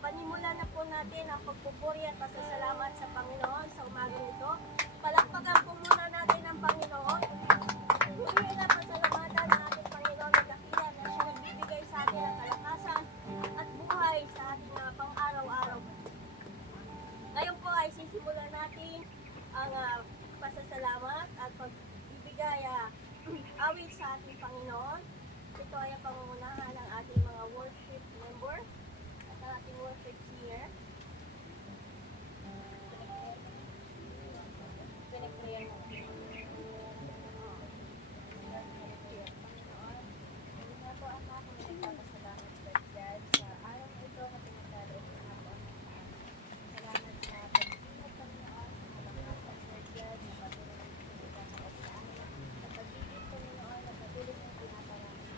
Panimulan na po natin ang pagpupuri at pasasalamat sa Panginoon sa umagang ito. Palakpakan po muna natin ang Panginoon. Purihin na pasalamatan ng ating Panginoon na dakila na siya nagbibigay sa atin ng kalakasan at buhay sa ating pang-araw-araw. Ngayon po ay sisimulan natin ang pasasalamat at pagbibigay awit sa ating Panginoon. Ito ay ang pangungunahan ng ating mga worship member at ang ating worship singer. Piniprayer mo. Nga po ang mga nagpapasalamat sa God sa araw na ito na pinagdaloon ng ako ang salamat sa pagpinag Panginoon, sa kalakasan sa God, na patuloy na pinagdaloon sa amin, sa pagiging Panginoon na patuloy na pinaparami.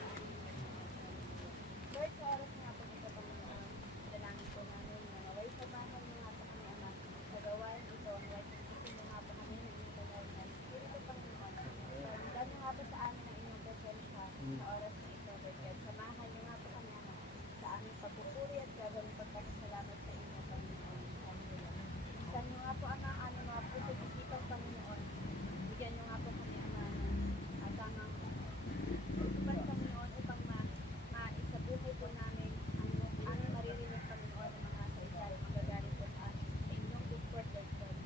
Lord, sa oras nga po ito, Panginoon, dalangin po namin na naway sa bahay ng nga po kami, Ama, sa gawain ito, naway sa isip ng nga po kami, naging banal na Espiritu, Panginoon. Lalo nga po sa amin ang inyong presensya sa oras na ito, Lord God. Samahan niyo nga po kami, Ama, sa aming pagpupuri at gagawin pagpapasalamat sa inyo, Panginoon. Hallelujah. Saan niyo nga po, Ama, ang aming mga puso at isipang, Panginoon. Bigyan niyo nga po kami, Ama, ng tamang isipan, Panginoon, upang maisabuhay po namin ang aming maririnig, Panginoon, ng mga salita at magagaling po sa inyong good word, Lord God.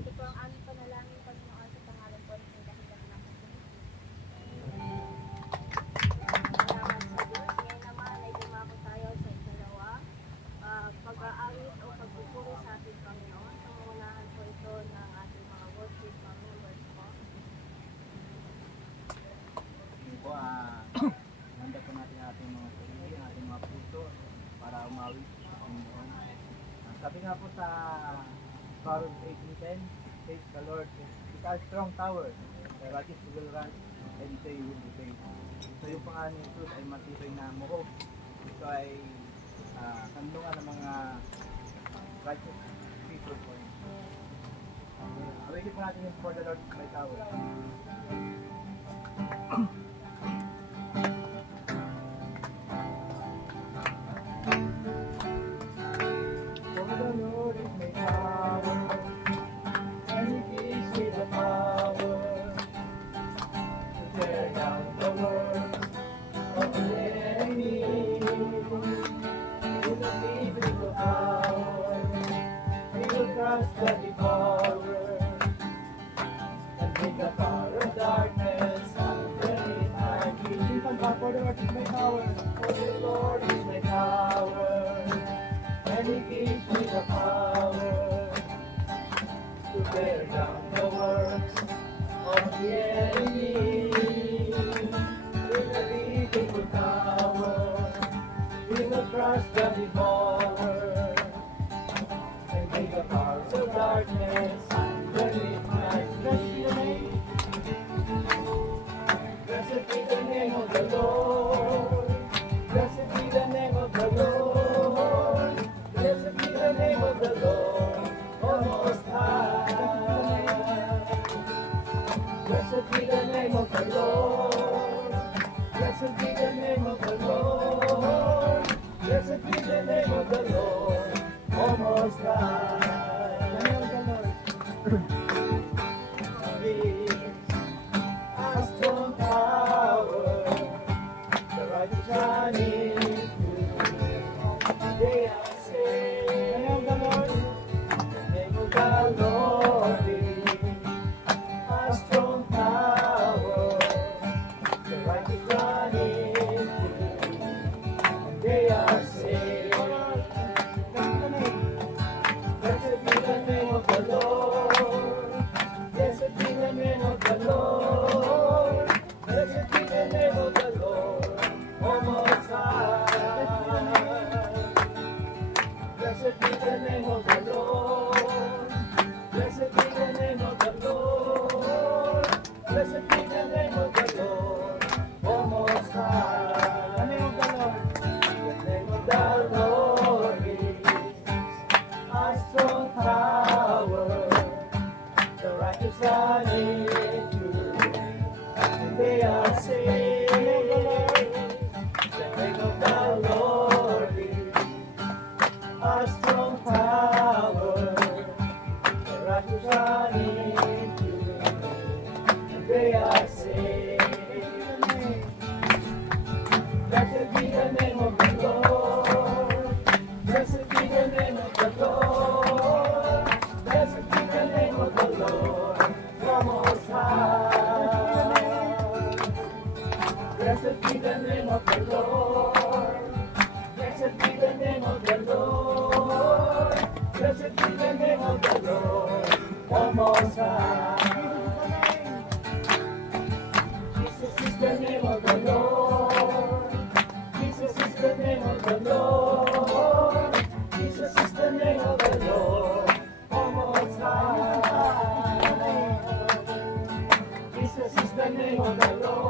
Ito po ang aming panalangin, Panginoon, sa pangalan po ng dahilan ng aking salamat sa Diyos. Ngayon naman ay dumako tayo sa ikalawa, pag-aawit o pagpupuri sa ating Panginoon. Pangunahan po ito ng ating mga worship members po. Yun po, handa po natin ating mga sarili, ating mga puso para umawi sa Panginoon. Sabi nga po sa Proverbs 18:10, praise the Lord, is a strong tower. The righteous will run and they will be saved. So yung pangalan ni Jesus ay matibay na muhog. Ito ay kandungan ng mga righteous people po. Awaitin po natin yung for the Lord is my tower. For the Lord is my tower, and He gives me the power to tear down the works of the enemy. With the biblical power, He will crush the devourer, and with the power of darkness, underneath my feet. For the Lord is my tower, for the Lord is my tower, and He gives me the power to tear down the works of the enemy. With a biblical power, He will crush the devourer, and take the powers of darkness underneath my feet. Blessed be the name of the Lord. Blessed be the name of the Lord. Blessed be the name of the Lord, oh Most High. Blessed be the name of the Lord. Blessed be the name of the Lord. Blessed be the name of the Lord, oh Most High. The name of the Lord. A strong tower, the righteous run into, they are saved. The name of the Lord. The name of the Lord is a strong tower, the righteous run into, and they are saved. Blessed be the name of the Lord. Blessed be the name of the Lord. Blessed be the name of the Lord, oh Most High. Blessed be the name of the Lord. Blessed be the name of the Lord. Blessed be the name of the Lord, oh Most High. The name of the Lord. The name of the Lord is a strong tower. The righteous run into, and they are saved. Blessed be the name of the Lord. Blessed be the name of the Lord. Blessed be the name of the Lord. The Most High. Jesus is the name of the Lord. Jesus is the name of the Lord. Jesus is the name of the Lord. The Most High. Jesus is the name of the Lord.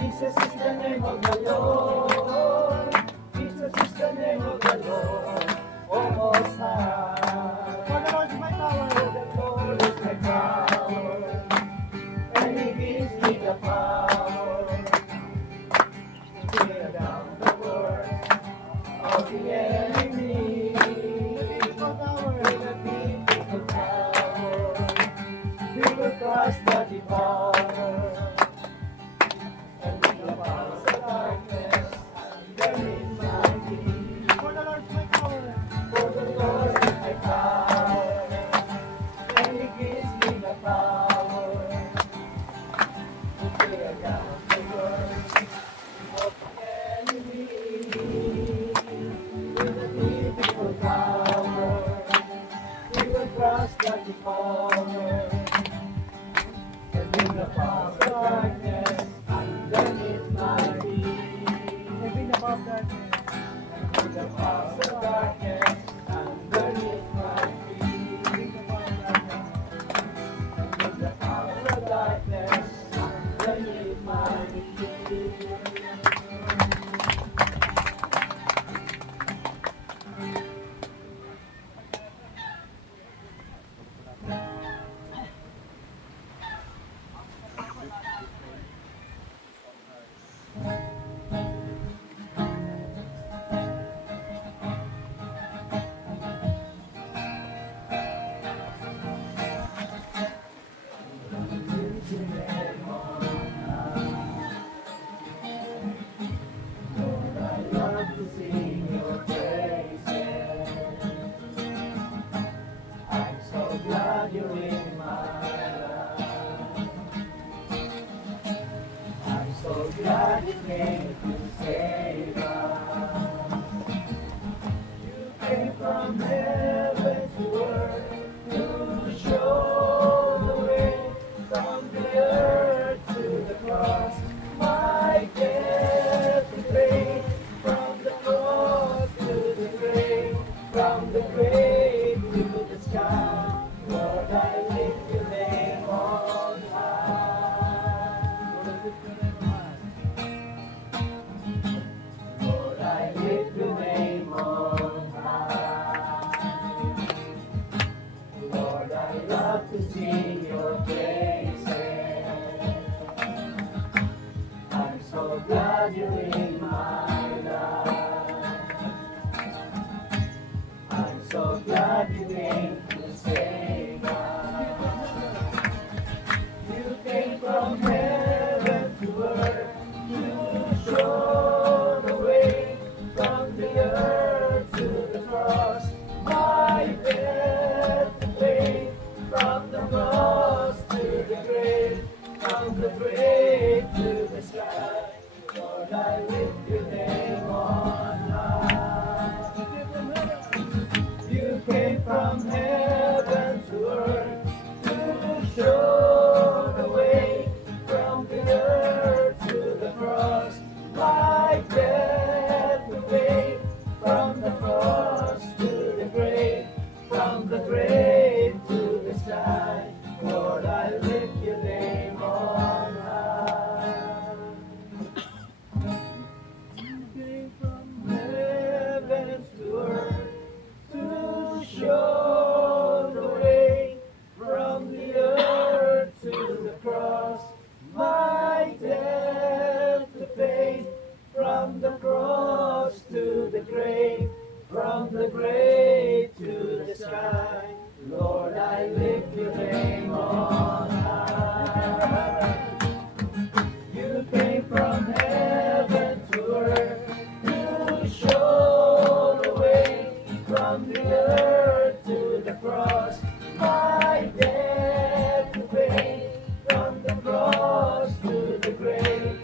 Jesus is the name of the Lord. Jesus is the name of the Lord. Oh, Most High. For the Lord is my power. The Lord is my power. And He gives me the power to tear down the works of the enemy. With a beautiful power, we will crush the devourer. And with the powers of darkness, there is mighty. For the Lord is my power. For the Lord is my power. And He gives me the power to tear down the works of the enemy. With a beautiful power, we will crush the devourer. And in the power of darkness, underneath my feet. And in the power of darkness, in the power of darkness, underneath my feet. In the power of darkness, in the power of darkness, underneath my feet. I love to sing your praises. I'm so glad you're in my life. I'm so glad you came to save us. You came from heaven to earth to show the way from the earth to the cross. My death to pay from the cross to the grave, from the grave to the sky. Lord, I lift your name on high. Lord, I lift your name on high. Lord, I love to sing your praises. I'm so glad you're in my life. I'm so glad you came to save us. You came from heaven to earth to show the way from the earth to the cross. My death to pay from the cross to the grave, from the grave to the sky. Lord, I lift your name on high. You came from heaven to earth to show the way from the earth to the cross. My death to pay from the cross to the grave, from the grave to the sky. Lord, I lift your name on high. You came from heaven to earth to show the way from the earth to the cross. My death to pay from the cross to the grave, from the grave to the sky. Lord, I lift your name on high. You came from heaven to earth to show the way from the earth to the cross. My death to pay from the cross to the grave,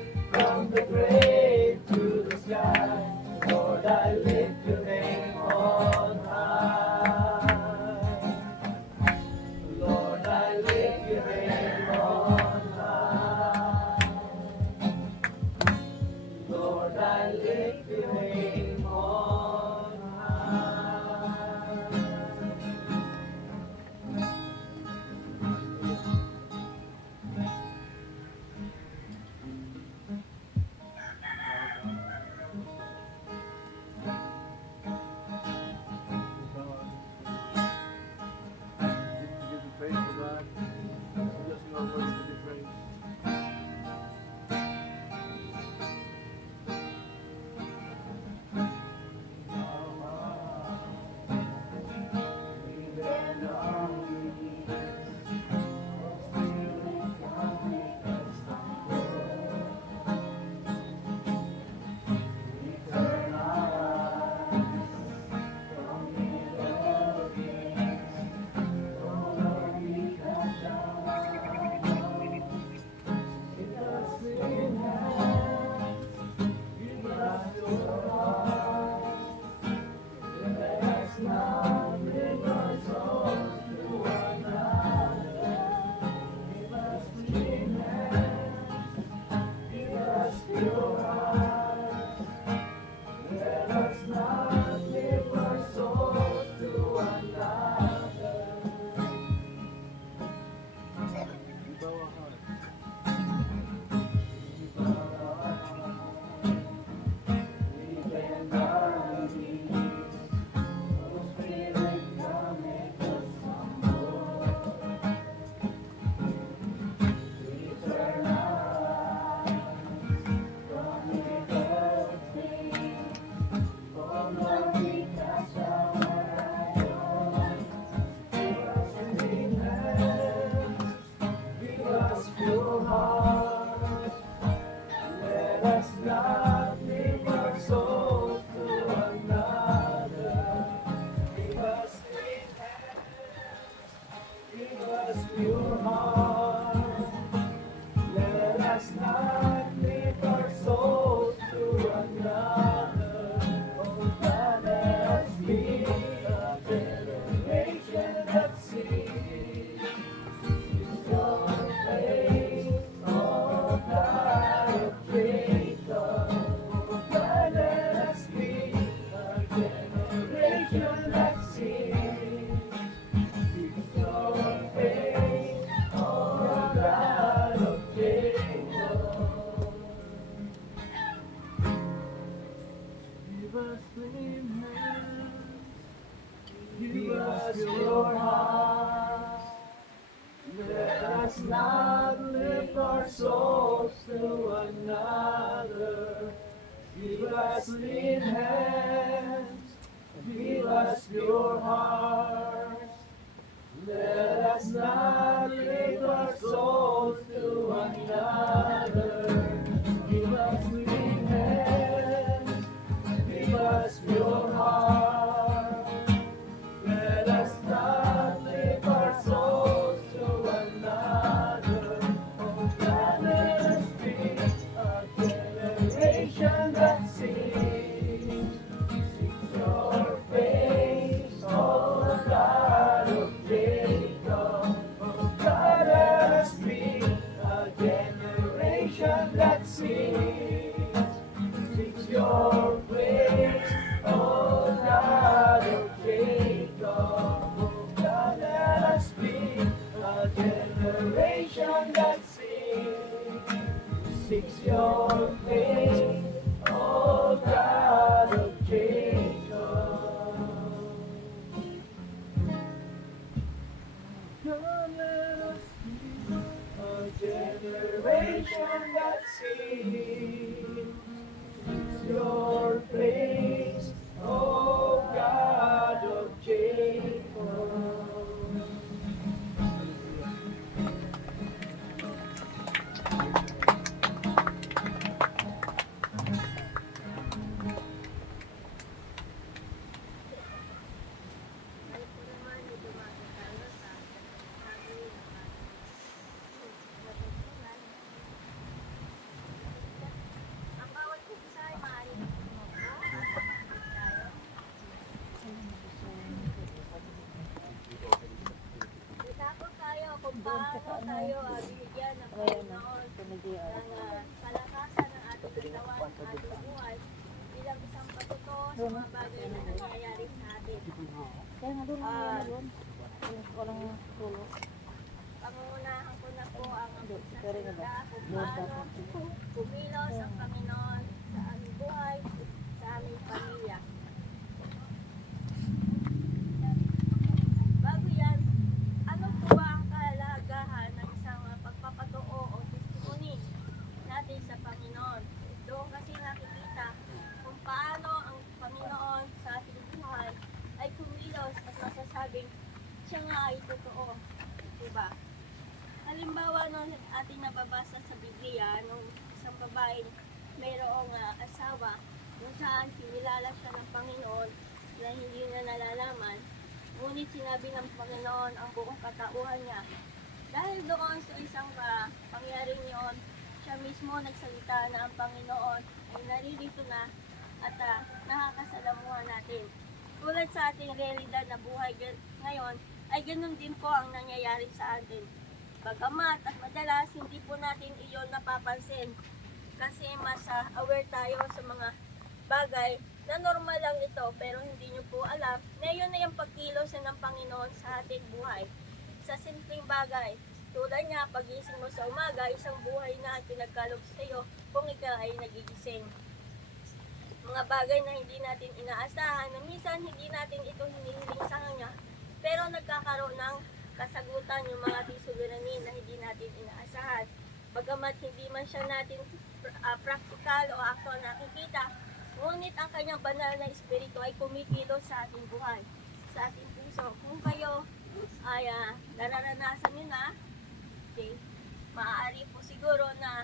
pure heart. Let us not live our souls to another. Even our knees, oh Spirit, come make us humble. We turn our eyes from evil things. Oh Lord, we cast down our idols. Give us clean hands, give us pure hearts. Let us not live our souls to another. Give us clean hands, give us pure hearts. Let us not live our souls to another. Oh God, let us be a generation that sees your face, oh God of Jacob. Oh God, let us be a generation that sees your face, oh God of Jacob. Give us clean hands, give us your heart. Let us not lift our souls to another. Give us clean hands, give us pure hearts. Let us not lift our souls to another. Give us clean hands, give us pure hearts. Let us not lift our souls to another. Oh God, let us be a generation that sees your face, oh God of Jacob. Oh God, let us be a generation that sees your face, oh God of Jacob. Oh God, let us be a generation that seeks your face, oh God of Jacob. God, let us be a generation that seeks your face, oh God of Jacob. Ay po naman ay dumago tayo sa sabi ng natutunan. Ang bawat isa ay maaaring matuto. Tayo. Itakot tayo kung paano tayo binigyan ng Panginoon ng kalakasan ng ating katawan, ng ating buhay bilang isang patuto sa mga bagay na nangyayari sa atin. Kaya nga doon Ah, walang tulo. Pangungunahan ko na po ang pagsasalita kung paano kumilos ang Panginoon sa aming buhay, sa aming pamilya. Bago yan, ano po ba ang kahalagahan ng isang pagpapatuo o testimony natin sa Panginoon? Doon kasi nakikita kung paano ang Panginoon sa ating buhay ay kumilos at masasabing siya nga ay totoo. Diba? Halimbawa nung ating nababasa sa Biblia, nung isang babae mayroong asawa, kung saan kinilala siya ng Panginoon na hindi na nalalaman, ngunit sinabi ng Panginoon ang buong katauhan niya. Dahil doon sa isang pangyaring yun, siya mismo nagsalita na ang Panginoon ay naririto na at nakakasalamuhan natin. Tulad sa ating realidad na buhay ngayon, ay ganun din po ang nangyayari sa atin. Bagamat at madalas hindi po natin iyon napapansin. Kasi mas aware tayo sa mga bagay na normal lang ito pero hindi nyo po alam na yun na yung pagkilos ng Panginoon sa ating buhay. Sa simpleng bagay, tulad nga pagising mo sa umaga, isang buhay na ang pinagkaloob sa iyo kung ikaw ay nagigising. Mga bagay na hindi natin inaasahan, na minsan hindi natin ito hinihiling sa Kanya, pero nagkakaroon ng kasagutan yung mga tisuliranin na hindi natin inaasahan. Bagamat hindi man siya natin practical o actual nakikita, ngunit ang kanyang banal na espiritu ay kumikilos sa ating buhay, sa ating puso. Kung kayo ay nararanasan nyo na, okay, maaari po siguro na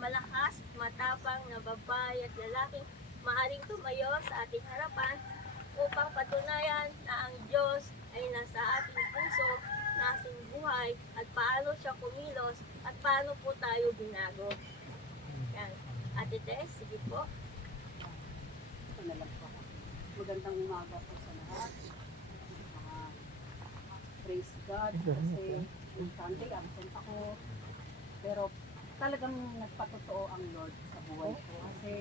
malakas, matapang na babae at lalaki, maaring tumayo sa ating harapan upang patunayan na ang Diyos ay nasa ating puso, na ating buhay, at paano siya kumilos, at paano po tayo binago. Yan. Ate Tess, sige po. Ito na lang po. Magandang umaga po sa lahat. Praise God kasi yung Sunday absent ako. Pero talagang nagpatotoo ang Lord sa buhay ko. Kasi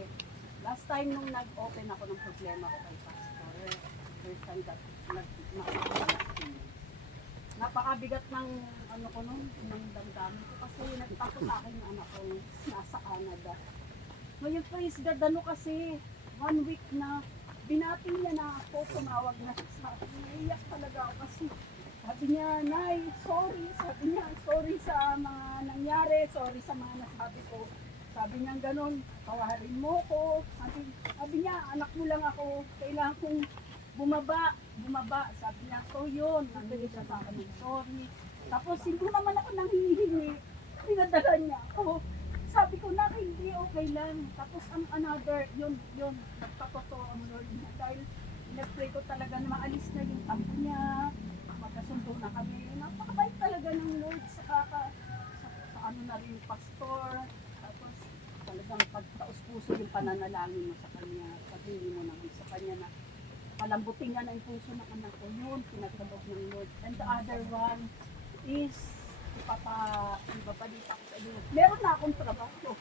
last time nung nag-open ako ng problema ko kay Pastor, first time that napakabigat ng ano ko nung ng damdamin ko kasi nagtako sa akin yung anak ko nasa Canada. Ngayon praise God, ano kasi 1 week na binati niya na ako, tumawag na sa akin. Naiyak talaga ako kasi sabi niya, Nay, sorry. Sabi niya, sorry sa mga nangyari, sorry sa mga nasabi ko. Sabi niya ganun, tawarin mo ko. Sabi niya, anak mo lang ako, kailangan kong bumaba. Sabi niya, so yun, nabili siya sa akin ng sorry. Tapos hindi naman ako nanghihingi, pinadala niya ako. Sabi ko na, hindi, okay lang. Tapos ang another, yun, nagpapatotoo ang Lord niya. Dahil nag-pray ko talaga na maalis na yung tampo niya, magkasundo na kami. Napakabait talaga ng Lord sa ano na rin yung pastor. Tapos talagang pagtaos puso yung pananalangin mo sa kanya. Sabihin mo naman sa kanya na palambutin niya na yung puso ng anak ko. Yun, pinagkaloob ng Lord. And the other one is ipabalita ko sa inyo. Meron na akong trabaho.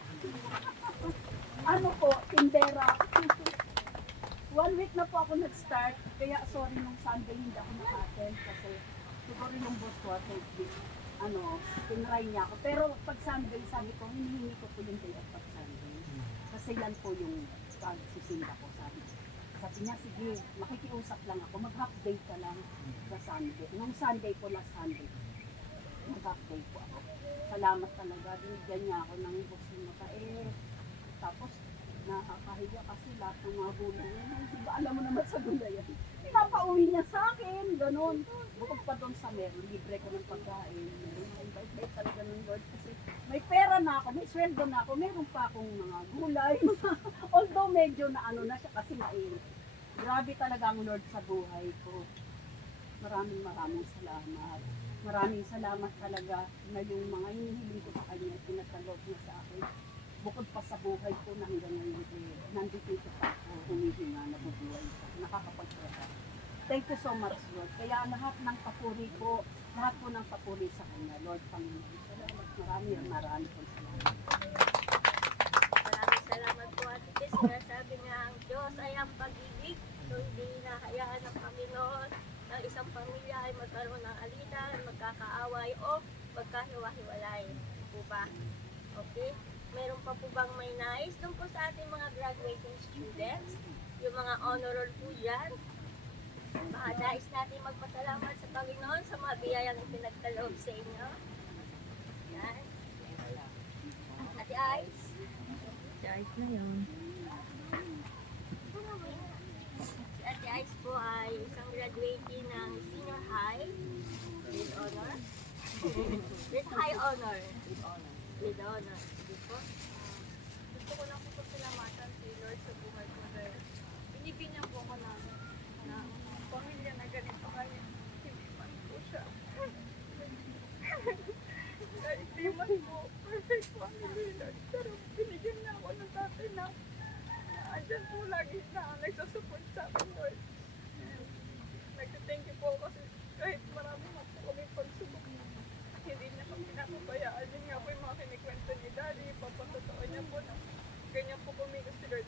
Ano po, tindera. 1 week na po ako nag-start, kaya sorry nung Sunday hindi ako nakaten kasi siguro yung boss ko tinry niya ako. Pero pag Sunday, sabi ko, hinihingi ko po yung day off pag Sunday. Kasi yan po yung pagsisinda ko, sabi niya, sige, makikiusap lang ako, mag-half day ka lang sa Sunday. Nung Sunday po, last Sunday, mag-half day po ako. Salamat talaga, binigyan niya ako ng boss mo. Tapos, nakakahiya kasi lahat ng mga gulay. Di ba alam mo naman sa gulay yan? Pinapauwi niya sa akin, ganun. Bukod pa doon sa meron, libre ko ng pagkain. Ang bait-bait talaga ng Lord kasi may pera na ako, may sweldo na ako, meron pa akong mga gulay. Although medyo na ano na siya kasi mainit. Grabe talaga ang Lord sa buhay ko. Maraming salamat. Maraming salamat talaga na yung mga hinihiling ko sa kanya, pinagkaloob niya sa akin. Bukod pa sa buhay ko na hanggang ngayon, nandito pa ako, humihinga, nabubuhay pa, nakakapagtrabaho. Thank you so much, Lord. Kaya lahat ng papuri ko, lahat po ng papuri sa kanya, Lord, Panginoon. Salamat, marami po salamat. Maraming salamat po, Ate Tess. Sinasabi nga ang Diyos ay ang pag-ibig. So, hindi hinahayaan ng Panginoon ng isang pamilya ay magkaroon ng alitan, magkakaaway o magkahiwa-hiwalay. Po ba? Okay? Meron pa po bang may nais doon po sa ating mga graduating students? Yung mga honor roll po dyan? Baka nais natin magpasalamat sa Panginoon sa mga biyayang ipinagkaloob sa inyo. Yan. Ate Ice? Si Ice na yun. Si Ate Ice po ay isang graduate ng senior high with honor. With high honor. With honor. Sige po. Gusto ko lang po pasalamatan si Lord sa buhay ko dahil binibigyan po ko na pamilya na ganito kaya hindi man po siya. Dahil di man po perfect family Lord. Pero binigyan niya ako ng tatay na andyan po lagi na nagsusupport sa akin Lord. Nag-thank you po kasi kahit marami na po kami pagsubok hindi niya kami pinapabayaan. Yun nga po yung mga kinikwento ni Daddy, papatotoo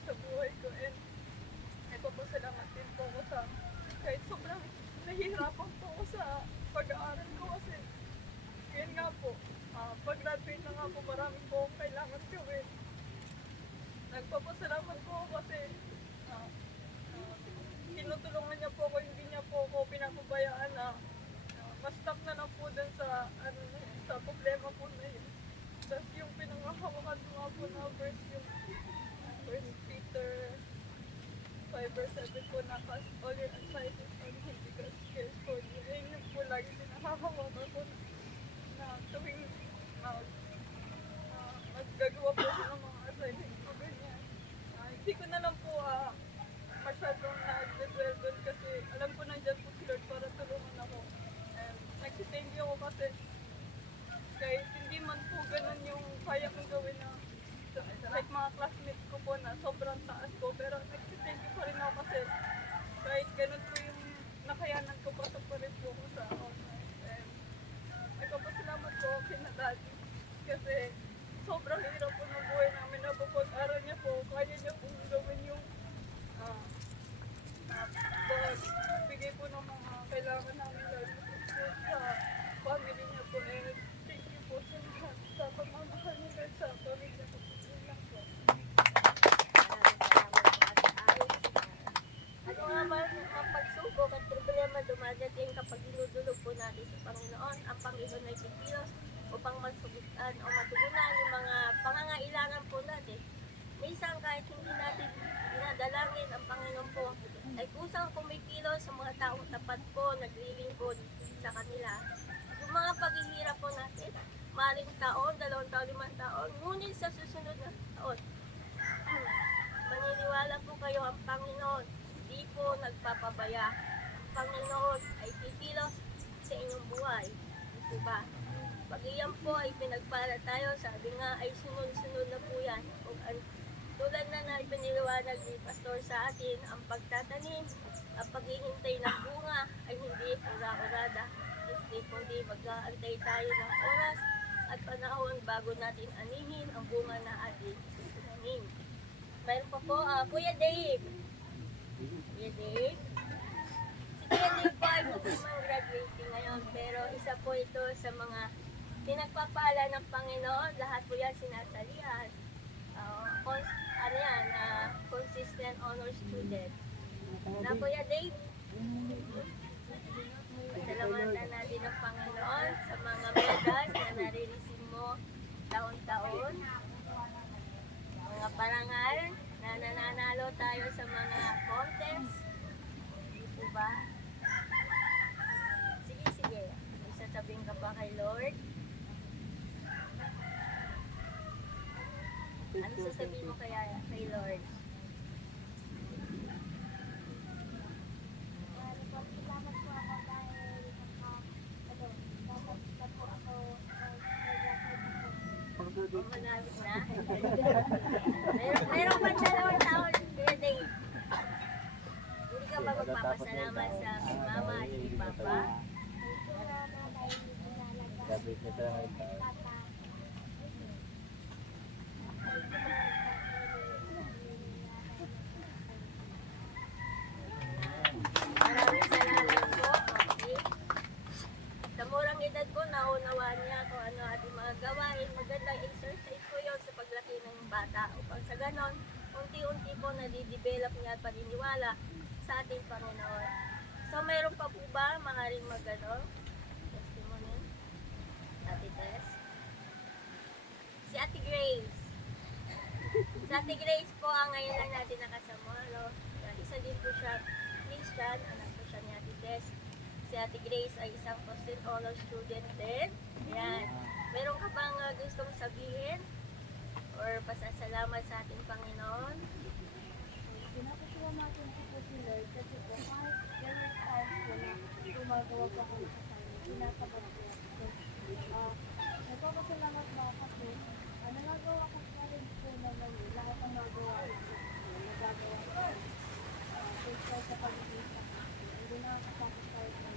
sa buhay ko. And nagpapasalamat din po ako sa kahit sobrang nahihirapan po ako sa pag-aaral ko kasi yun nga po, pag-graduate na nga po marami po akong kailangan gawin. Nagpapasalamat po ako kasi tinutulungan niya po ako, hindi niya po ako pinapabayaan na mas stuck na lang po dun sa, sa problema po na yun. Tapos yung pinangahawakan ko nga po na verse yung First Peter 5 verse 7 po na cast all your anxieties on Him because He cares for you. Ayun yung po lagi pinangahawakan ko na tuwing maggagawa po ako ng mga assignments ko ganyan. Hindi ko na lang po masyadong nag-dwell doon kasi alam ko nandiyan po si Lord para tulungan ako. And nag-thank you ako kasi kahit hindi man po ganun yung kaya kong gawin na like mga classmates ko po na sobrang taas ko pero nag-thank you pa rin ako kasi kahit ganun po yung nakayanan ko pasok pa rin po ako sa online. And nagpapasalamat po kay na Daddy kasi sobrang hirap po ng buhay namin na pag-aral niya po kaya niya po gawin yung bigay po ng mga kailangan namin lalo po sa family niya po and thank you po sa lahat sa pagmamahal niya Lord sa pamilya ko po. Yun lang po. Ano nga ba ang pagsubok at problema dumadating kapag dinudulog po natin sa Panginoon? Ang Panginoon ay kikilos upang masugutan o matugunan yung mga pangangailangan po natin. Minsan kahit hindi natin dinadalangin ang Panginoon po, ay kusang kumikilos sa mga taong tapat po, naglilingkod sa kanila. Yung mga paghihirap po natin, maling taon, 2 taon, 5 taon, ngunit sa susunod na taon, maniniwala po kayo ang Panginoon, di po nagpapabaya. Ang Panginoon ay kikilos sa inyong buhay. Di ba? Pag iyan po ay pinagpala tayo, sabi nga ay sunod-sunod na po yan. Kung tulad na ipiniliwanag ni Pastor sa atin, ang pagtatanim, ang paghihintay ng bunga ay hindi ura-urada. Kundi mag-aantay tayo ng oras at panahon bago natin anihin ang bunga na ating tinanim. Mayroon pa po, Kuya Dave. Kuya Dave. Si Kuya Dave po ay graduating ngayon, pero isa po ito sa mga pinagpapala ng Panginoon. Lahat po yan sinasalihan. Consistent honor student. Na Kuya Dave, pasalamatan natin ang Panginoon sa mga medals na nare-receive mo taon-taon. Mga parangal na nananalo tayo sa mga contest. Di ba? Sige. May sasabihin ka pa kay Lord. Ano sasabihin mo kaya kay Lord? Salamat po ako dahil dapat po ako Malapit na. Meron pa 2 taon, Kuya Dave. Hindi ka ba magpapasalamat sa mama at kay papa? Graduate na siya ngayon. Maraming salamat po. Okay. Sa murang edad po, naunawaan niya kung ano ating mga gawain. Magandang exercise po yun sa paglaki ng bata. Upang sa ganon, unti-unti po nadidevelop niya at paniniwala sa ating Panginoon. So, mayroon pa po ba maaaring magano? Testimony? Ate Tess? Si Ate Grace. Si Ate Grace po ang ngayon lang natin nakasama. No? Isa din po siya Christian, anak po siya ni Ate Tess. Si Ate Grace ay isang constant honor student din. Ayan. Meron ka bang gustong sabihin? Or pasasalamat sa ating Panginoon? Pinapasalamatan ko po si Lord kasi po kahit ganun times po na gumagawa po ako sa kanya, pinapagod po ako. Nagpapasalamat po ako kasi nagagawa ko pa rin po naman lahat ang nagawa ko po. Nagagawa ko po sa pagiging sa kanya. Hindi nakakapagod tayo sa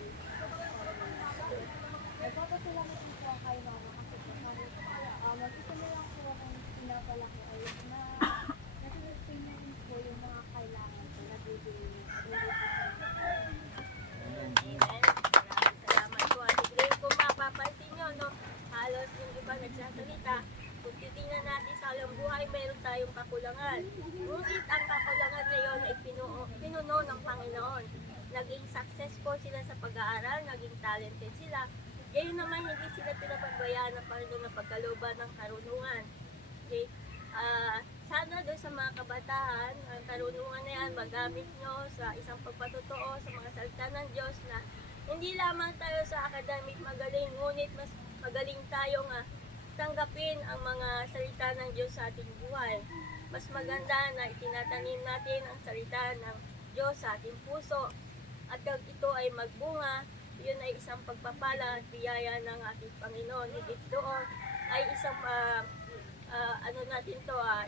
nagpapasalamat po ako kay mama kasi po mag-isa na lang po akong pinapalaki ay na nasa-sustain na rin po ay mayroon tayong kakulangan. Ngunit ang kakulangan na yun ay pinuno ng Panginoon. Naging successful sila sa pag-aaral, naging talented sila. Gayon naman, hindi sila pinapabayaan ng Panginoon na pagkalooban ng karunungan. Okay? Sana doon sa mga kabataan, ang karunungan na yan, magamit nyo sa isang pagpatotoo sa mga salita ng Diyos na hindi lamang tayo sa academic magaling, ngunit mas magaling tayo nga tanggapin ang mga salita ng Diyos sa ating buhay. Mas maganda na itinatanim natin ang salita ng Diyos sa ating puso. At pag ito ay magbunga, yun ay isang pagpapala at biyaya ng ating Panginoon. Higit doon ay isang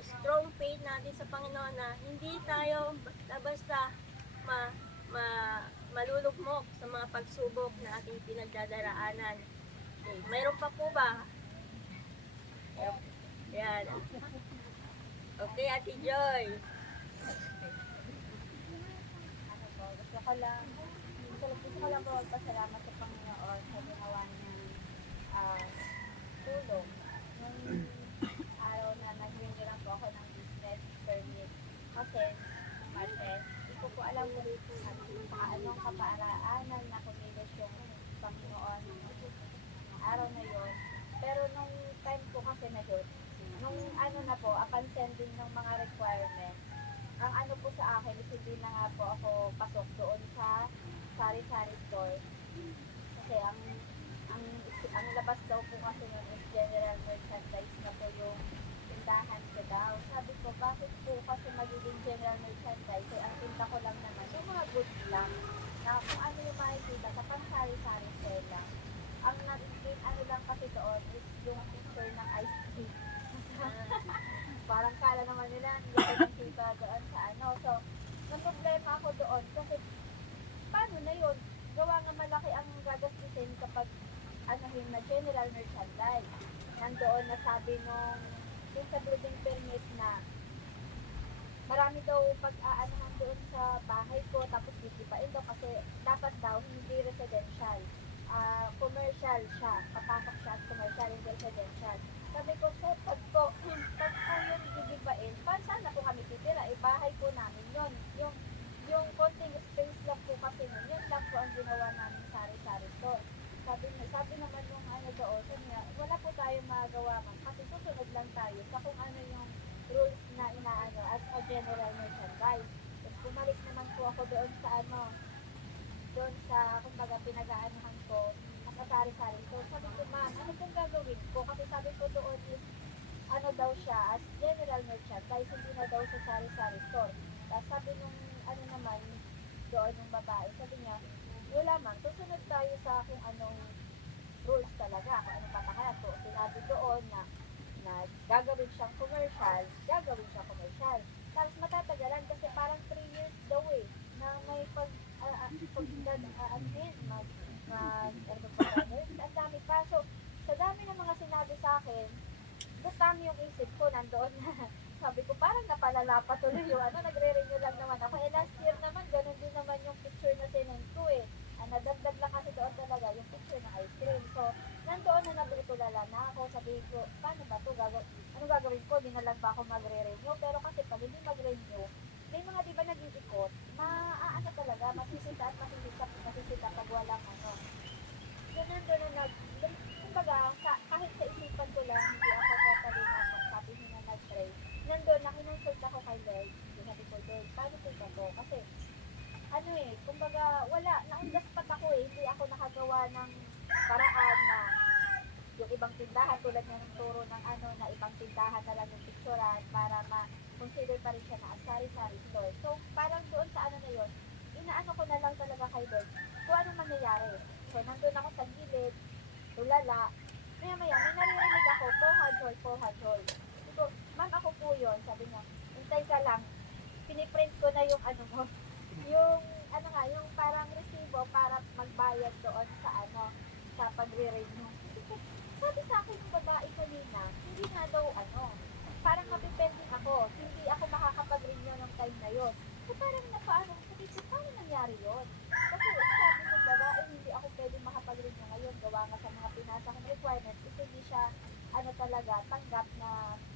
strong faith natin sa Panginoon na hindi tayo basta-basta malulugmok sa mga pagsubok na ating pinagdadaraanan. Okay. Mayroon pa po ba? Yan. Okay, Ate Joy. Gusto ko lang po magpasalamat sa Panginoon sa ginawa niyang tulong. Nung araw na nag-renew lang po ako ng business permit. Kasi, hindi ko po alam kung anong kaparaanan na kumilos yung Panginoon ng araw na yun. Pero nung time po kasi na yun, nung upon sending ng mga requirements, ang po sa akin is hindi na nga po ako pasok doon sa sari-sari store. Kasi ang labas daw po kasi nun is general merchandise na po yung tindahan ko daw. Sabi ko, bakit po kasi magiging general merchandise? Ang tinda ko lang naman, yung mga goods lang. Na kung ano yung makikita sa pang-sari-sari store lang. Ang naging lang kasi doon is yung picture ng ice cream. Parang kala naman nila, hindi ko nakita doon sa So, problema ako doon kasi paano na yun? Gawa nga malaki ang gagastusin kapag na general merchandise. Nandoon na sabi nung yung sa building permit na marami daw pag-aanahan doon sa bahay ko tapos gigipain daw kasi dapat daw hindi residential. Commercial siya. Papasok siya as commercial, hindi residential. Sabi ko, pag po yun gigipain, saan na po kami titira? Bahay po namin yun. Yung konting space lang po kasi nun, yun lang po ang ginawa namin sari-sari store. Sabi naman yung doon, wala po tayong magagawa man kasi susunod lang tayo sa kung ano yung rules na inaano as a general merchandise. Tapos bumalik naman po ako doon sa doon sa kumbaga pinag-aanuhan ko sa sari-sari store. Sabi ko, ma'am, ano pong gagawin ko? Kasi sabi ko doon is daw siya as general merchandise, hindi na daw sa sari-sari store. Tapos sabi nung naman doon ng babae, sabi niya, wala man, susunod tayo sa kung anong rules talaga, kung anong patakaran. So, sinabi doon na gagawin siyang commercial. Tapos matatagalan kasi parang 3 years daw na may ang dami pa. So, sa dami ng mga sinabi sa akin, butang yung isip ko, nandoon na. Sabi ko, parang napalala pa tuloy yung nagre-renew lang naman ako. Last year naman, ganun din naman yung picture na sinend ko nadagdag lang kasi doon talaga yung picture ng ice cream. So, nandoon na nabitulala na ako. Sabihin ko, paano ba ito? Ano gagawin ko? Di na lang ba ako magre-renew? Pero kasi pag hindi mag-renew, may mga di ba nag-iikot, talaga, masisita pag walang So, nandoon na kumbaga, kahit sa isipan ko lang, hindi ako totally sabi niya na nag-pray. Nandoon na kinonsult ako kay Lord. Sabi ko, Lord, paano po ba ito? Kasi, kumbaga, wala, naundas-pat ako hindi ako nakagawa ng paraan na yung ibang tindahan, tulad niya ng turo ng na ibang tindahan na lang yung picturean para ma-consider pa rin siya na sari-sari store. So, parang doon sa na yun, inaano ko na lang talaga kay Lord kung anong mangyayari. So, nandun ako sa gilid, tulala, maya-maya, may naririnig ako, pohadhol. So, ma'am, ako po yun, sabi niya, hintay ka lang, piniprint ko na yung yung yung parang resibo para magbayad doon sa sa pagre-renew. Sabi sa akin yung babae kanina, hindi na daw parang mapipending ako, hindi ako makakapag-renew ng time na yon. So parang sabi ko, paano nangyari yun? Kasi sabi ng babae, hindi ako pwedeng makapag-renew ngayon, gawa nga sa mga pinasa kong requirements, kasi hindi siya talaga tanggap na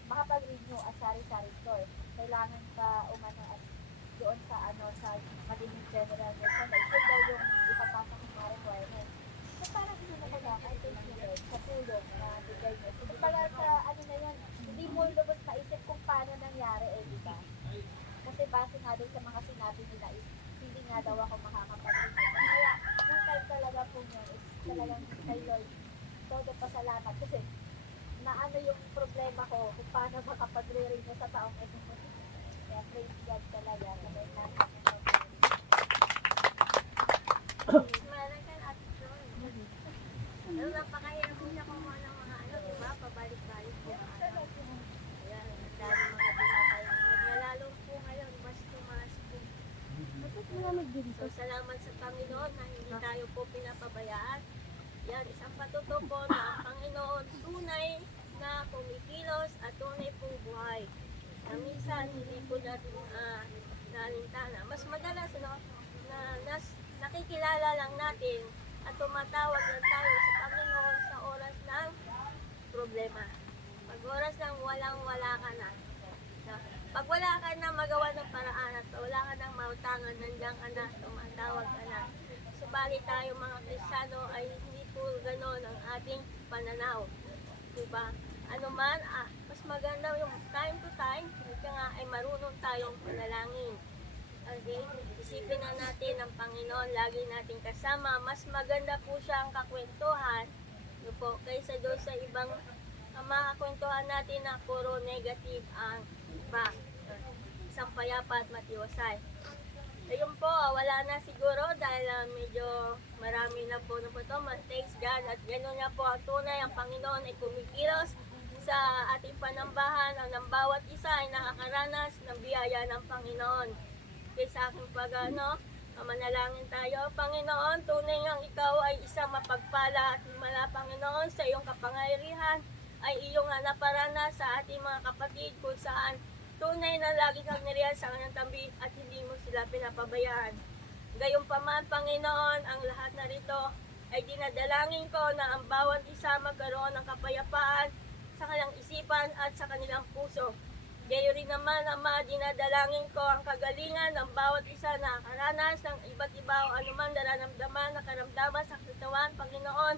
makapag-renew as sari-sari store. Kailangan pa umano as doon sa sa magiging general merchandise. Yun daw yung ipapasok ng requirement. So parang hindi na kailangan sa tulong na bigay mo. So pala sa na yan, hindi mo lubos maisip kung paano nangyari di ba? Kasi base nga doon sa mga sinabi nila is hindi nga daw ako makakapag-rin. Kaya yung time talaga po niya is talagang kay Lord. Todo pasalamat kasi na yung problema ko kung paano makapag-rin sa taong ito. Kaya praise God talaga. Meron ka Ate Joy. Ano, napakahirap po siya kumuha ng mga diba? Pabalik-balik po. Ayan, ang dami mga binabayangan. Lalo po ngayon, mas tumaas po. So, salamat sa Panginoon na hindi tayo po pinapabayaan. Yan, isang patuto po na ang Panginoon tunay na kumikilos at tunay pong buhay. Na minsan, hindi po natin nalintana. Mas madalas, nakikilala lang natin at tumatawag lang tayo sa Panginoon sa oras ng problema. Pag oras ng walang-wala ka na. Pag wala ka na magawa ng paraan at wala ka ng mautangan, nandiyan ka na, tumatawag ka na. Subalit tayo mga Kristiyano ay hindi po gano'n ang ating pananaw. Diba? Ano man, mas maganda yung time to time, kasi nga ay marunong tayong panalangin. Okay? Isipin na natin ang Panginoon, lagi natin kasama. Mas maganda po siya ang kakwentuhan po, kaysa doon sa ibang makakwentuhan natin na puro negative ang iba. Isang payapa at matiwasay. Ayun po, wala na siguro dahil medyo marami na po na po ito. Thanks God at gano'n nga po ang tunay. Ang Panginoon ay kumikilos sa ating panambahan. Ang ng bawat isa ay nakakaranas ng biyaya ng Panginoon. Kaya sa aking manalangin tayo. Panginoon, tunay ngang ikaw ay isang mapagpala at himala, Panginoon, sa iyong kapangyarihan ay iyong naparanas sa ating mga kapatid kung saan tunay na lagi kang niriyan sa kanyang tabi at hindi mo sila pinapabayaan. Gayunpaman, Panginoon, ang lahat na rito ay dinadalangin ko na ang bawat isa magkaroon ng kapayapaan sa kanilang isipan at sa kanilang puso. Gayon rin naman, Ama, dinadalangin ko ang kagalingan ng bawat isa na nakaranas ng iba't iba o anuman nararamdaman na karamdaman sa katawan, Panginoon.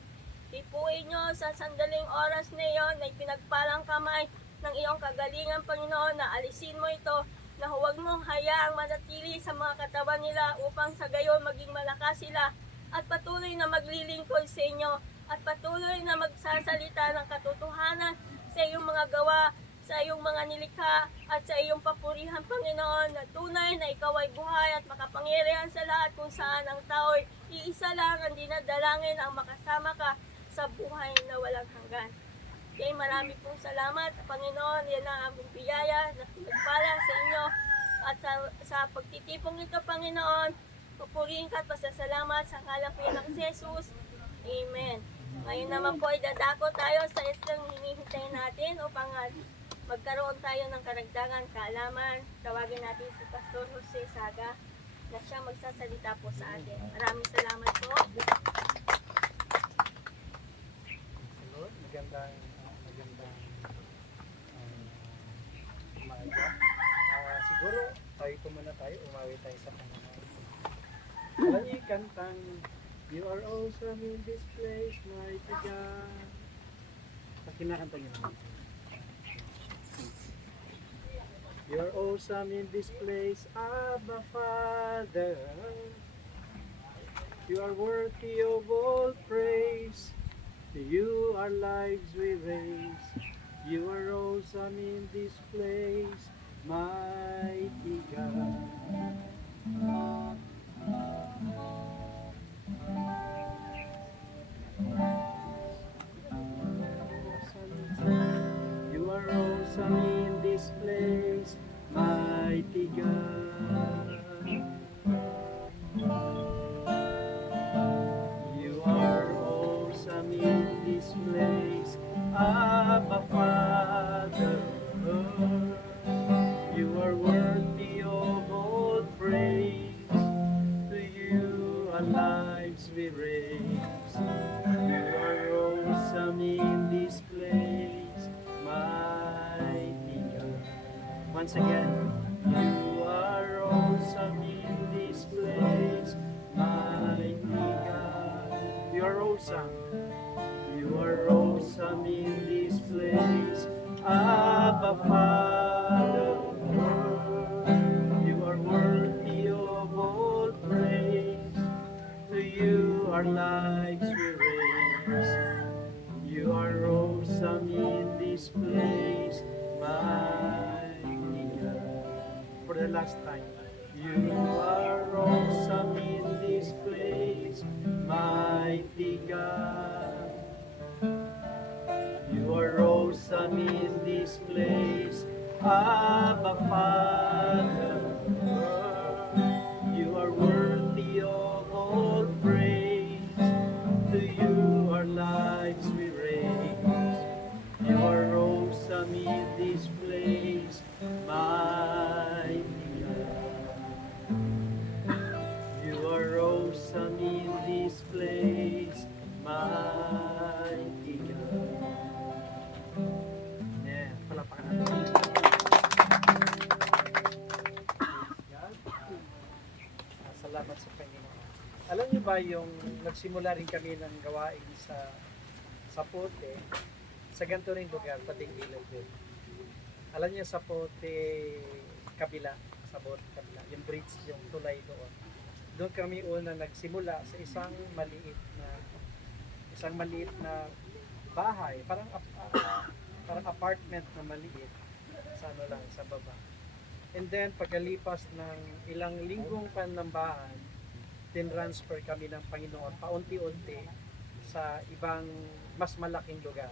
Ipuin nyo sa sandaling oras na iyon na pinagpalang kamay ng iyong kagalingan, Panginoon, na alisin mo ito, na huwag mong hayaang manatili sa mga katawan nila upang sa gayon maging malakas sila at patuloy na maglilingkod sa inyo at patuloy na magsasalita ng katotohanan sa iyong mga gawa, sa iyong mga nilikha at sa iyong papurihan, Panginoon, na tunay na ikaw ay buhay at makapangyarihan sa lahat kung saan ang tao'y iisa lang ang dinadalangin ang makasama ka sa buhay na walang hanggan. Kaya marami pong salamat, Panginoon. Yan ang aming biyaya na pinagpala sa inyo. At sa pagtitipong ito, Panginoon, pupurihin ka at pasasalamat sa ngalan po yan ng Jesus. Amen. Ngayon naman po ay dadako tayo sa isang hinihintay natin upang magkaroon tayo ng karagdagan kaalaman. Tawagin natin si Pastor Jose Saga na siya magsasalita po sa atin. Maraming salamat po. Magandang umaga. Siguro tayo ko muna tayo, umawi tayo sa Panginoon. Alam niyo yung kantang You are awesome in this place, mighty God. Kinakanta niyo naman. You are awesome in this place, Abba Father. You are worthy of all praise. To you our lives we raise. You are awesome in this place, mighty God. You are awesome in this place, mighty God. You are awesome in this place, Abba Father. You are worthy of all praise. To you our lives we raise. You are awesome in this place, mighty God. Once again, you are awesome in this place, mighty God. You are awesome. You are awesome in this place, Abba Father. You are worthy of all praise. To you our lives we raise. You are awesome in this place, mighty God. For the last time. You are awesome in this place, mighty God. You are awesome in this place, Abba Father. You are worthy of all praise. To you our lives we raise. You are awesome in this place, mighty God. You are awesome in this place, mighty God. Yeah, palapakan natin. Praise God. Salamat sa Panginoon. Alam niyo ba yung nagsimula rin kami ng gawain sa Pote, sa ganito rin lugar, pating ilog din. Alam niyo sa Pote, kabila, sa Pote kabila, yung bridge, yung tulay doon. Doon kami una nagsimula sa isang maliit na bahay, parang apartment na maliit sa ano lang, sa baba. And then pagkalipas ng ilang linggong panambahan, tinransfer kami ng Panginoon paunti-unti sa ibang mas malaking lugar.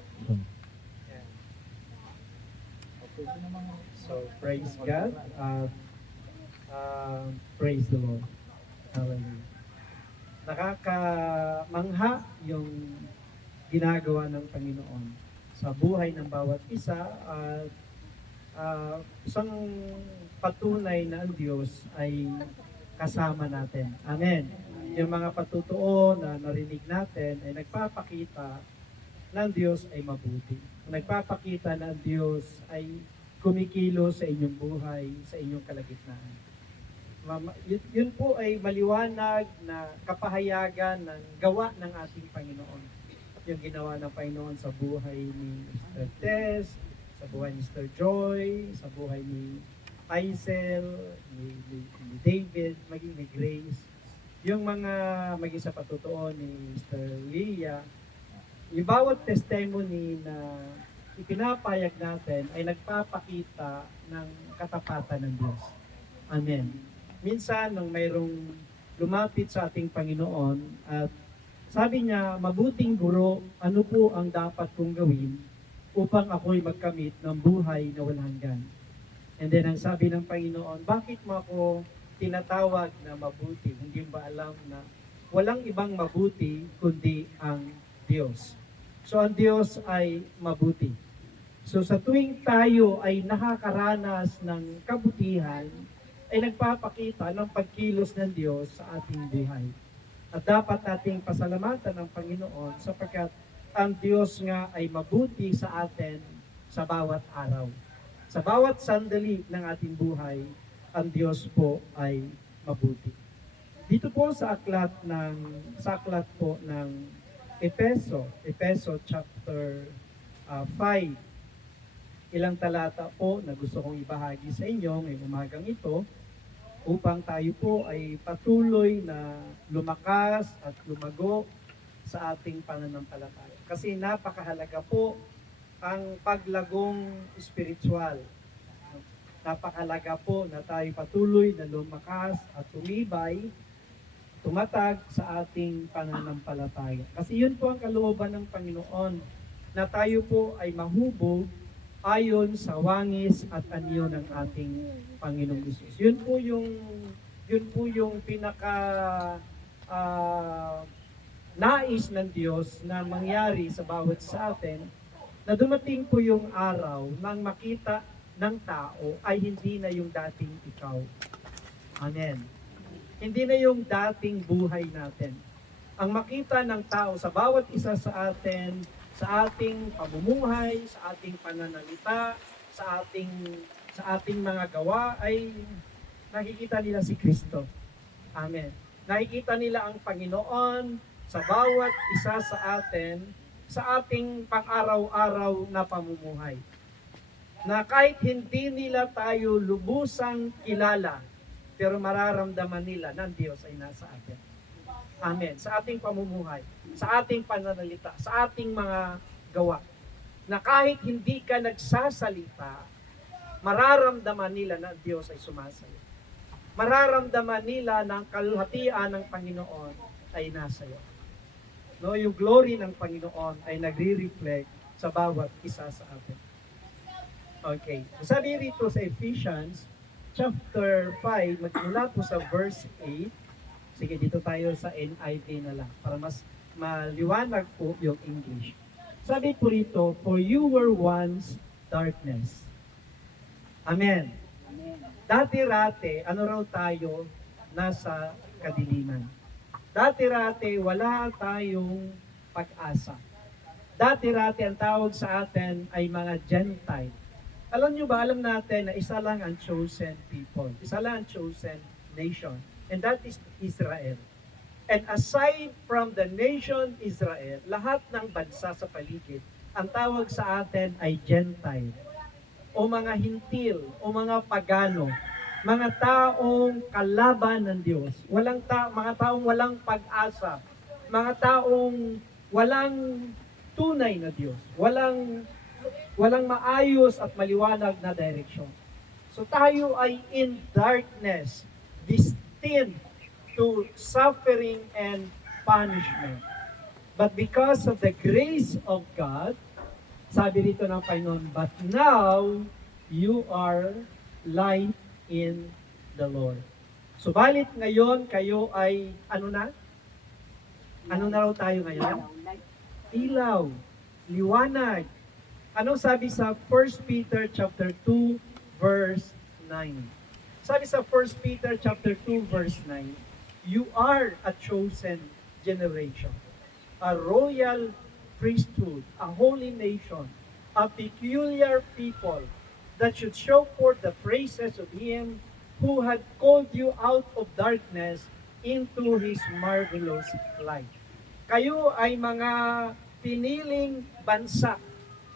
Yan. So, praise God. Praise the Lord. Hallelujah. Nakakamangha yung ginagawa ng Panginoon sa buhay ng bawat isa at isang patunay na ang Diyos ay kasama natin. Amen. Yung mga patutuo na narinig natin ay nagpapakita na ang Diyos ay mabuti. Nagpapakita na ang Diyos ay kumikilos sa inyong buhay, sa inyong kalagitnaan. Yun po ay maliwanag na kapahayagan ng gawa ng ating Panginoon. Yung ginawa ng Panginoon sa buhay ni Mr. Tess, sa buhay ni Mr. Joy, sa buhay ni Aisel, ni David, maging ni Grace. Yung mga maging sa patutuo ni Mr. Leah, yung bawat testimony na ipinapayag natin ay nagpapakita ng katapatan ng Diyos. Amen. Minsan, nung mayroong lumapit sa ating Panginoon at sabi niya, mabuting guro, ano po ang dapat kong gawin upang ako'y magkamit ng buhay na walang hanggan? And then, ang sabi ng Panginoon, bakit mo ako tinatawag na mabuti? Hindi mo ba alam na walang ibang mabuti kundi ang Diyos? So, ang Diyos ay mabuti. So, sa tuwing tayo ay nakakaranas ng kabutihan, ay nagpapakita ng pagkilos ng Diyos sa ating buhay. At dapat nating pasalamatan ng Panginoon sapagkat ang Diyos nga ay mabuti sa atin sa bawat araw. Sa bawat sandali ng ating buhay, ang Diyos po ay mabuti. Dito po sa aklat po ng Efeso chapter 5, ilang talata po na gusto kong ibahagi sa inyo ngayong umagang ito upang tayo po ay patuloy na lumakas at lumago sa ating pananampalataya. Kasi napakahalaga po ang paglagong spiritual. Napakahalaga po na tayo patuloy na lumakas at tumibay, tumatag sa ating pananampalataya. Kasi yun po ang kalooban ng Panginoon, na tayo po ay mahubog ayon sa wangis at anyo ng ating Panginoong Hesus. Yun po yung pinaka nais ng Diyos na mangyari sa bawat sa atin, na dumating po yung araw nang makita ng tao ay hindi na yung dating ikaw. Amen. Hindi na yung dating buhay natin. Ang makita ng tao sa bawat isa sa atin, sa ating pamumuhay, sa ating pananalita, sa sa ating mga gawa ay nakikita nila si Kristo. Amen. Nakikita nila ang Panginoon sa bawat isa sa atin, sa ating pang-araw-araw na pamumuhay. Na kahit hindi nila tayo lubusang kilala, pero mararamdaman nila na ang Diyos ay nasa atin. Amen. Sa ating pamumuhay, sa ating pananalita, sa ating mga gawa. Na kahit hindi ka nagsasalita, mararamdaman nila na ang Diyos ay sumasayo. Mararamdaman nila na ang kaluhatian ng Panginoon ay nasa iyo. No, yung glory ng Panginoon ay nagre-reflect sa bawat isa sa atin. Okay. Sabi rito sa Ephesians chapter 5, magmula po sa verse 8. Sige, dito tayo sa NIV na lang para mas maliwanag po yung English. Sabi po rito, for you were once darkness. Amen. Dati-rate, ano raw tayo? Nasa kadiliman. Dati-rate, wala tayong pag-asa. Dati-rate, ang tawag sa atin ay mga Gentile. Alam nyo ba, alam natin na isa lang ang chosen people. Isa lang ang chosen nation. And that is Israel. And aside from the nation Israel, lahat ng bansa sa paligid, ang tawag sa atin ay Gentile. O mga hintil, o mga pagano, mga taong kalaban ng Diyos, mga taong walang pag-asa, mga taong walang tunay na Diyos, walang maayos at maliwanag na direksyon. So tayo ay in darkness, destined to suffering and punishment. But because of the grace of God, sabi dito ng Panginoon, but now you are light in the Lord. Subalit ngayon kayo ay ano na? Ano na raw tayo ngayon? Ilaw, liwanag. Anong sabi sa 1 Peter chapter 2 verse 9? Sabi sa 1 Peter chapter 2 verse 9, you are a chosen generation, a royal priesthood, a holy nation, a peculiar people that should show forth the praises of Him who had called you out of darkness into His marvelous light. Kayo ay mga piniling bansa.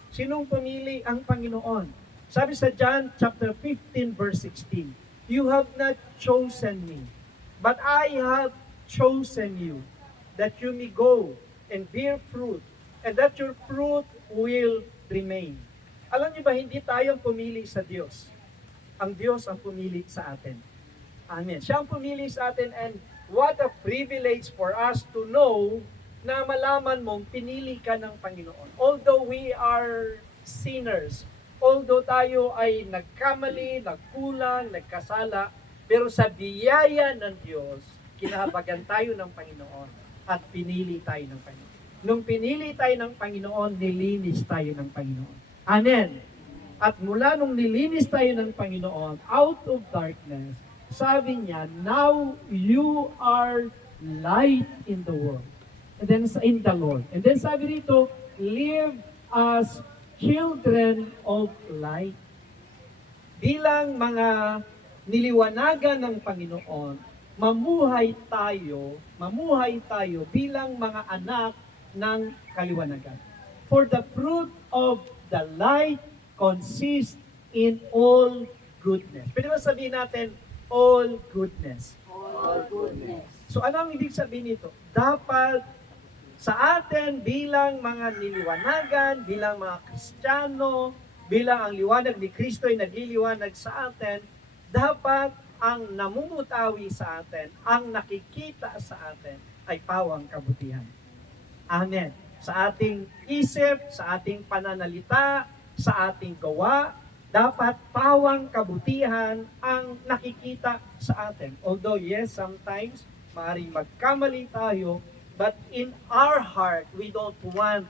Sinong pumili? Ang Panginoon. Sabi sa John chapter 15 verse 16, you have not chosen me, but I have chosen you, that you may go and bear fruit, and that your fruit will remain. Alam niyo ba, hindi tayo ang pumili sa Diyos. Ang Diyos ang pumili sa atin. Amen. Siya ang pumili sa atin, and what a privilege for us to know na malaman mong pinili ka ng Panginoon. Although we are sinners, although tayo ay nagkamali, nagkulang, nagkasala, pero sa biyaya ng Diyos, kinahabagan tayo ng Panginoon at pinili tayo ng Panginoon. Nung pinili tayo ng Panginoon, nilinis tayo ng Panginoon. Amen. At mula nung nilinis tayo ng Panginoon, out of darkness, sabi niya, now you are light in the world. And then in the Lord. And then sabi rito, live as children of light. Bilang mga niliwanagan ng Panginoon, mamuhay tayo bilang mga anak ng kaliwanagan. For the fruit of the light consists in all goodness. Pwede ba sabihin natin, all goodness? All goodness. So ano ang ibig sabihin nito? Dapat sa atin bilang mga niliwanagan, bilang mga Kristiyano, bilang ang liwanag ni Kristo ay nagliliwanag sa atin, dapat ang namumutawi sa atin, ang nakikita sa atin ay pawang kabutihan. Amen. Sa ating isip, sa ating pananalita, sa ating gawa, dapat pawang kabutihan ang nakikita sa atin. Although yes, sometimes maaaring magkamali tayo, but in our heart, we don't want,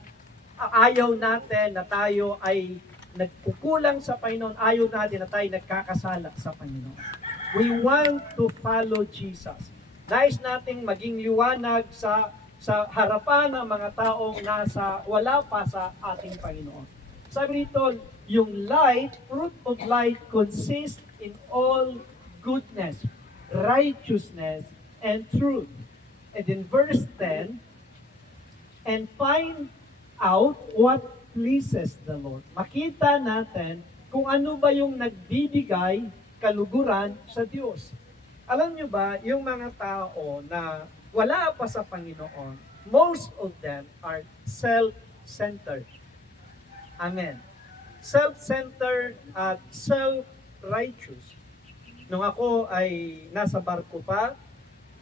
ayaw natin na tayo ay nagkukulang sa Panginoon, ayaw natin na tayo nagkakasala sa Panginoon. We want to follow Jesus. Nais nating maging liwanag sa harapan ng mga taong wala pa sa ating Panginoon. Sabi rito, yung light, fruit of light consists in all goodness, righteousness, and truth. And in verse 10, and find out what pleases the Lord. Makita natin kung ano ba yung nagbibigay kaluguran sa Diyos. Alam nyo ba, yung mga tao na wala pa sa Panginoon, most of them are self-centered. Amen. Self-centered at self-righteous. Nung ako ay nasa barko pa,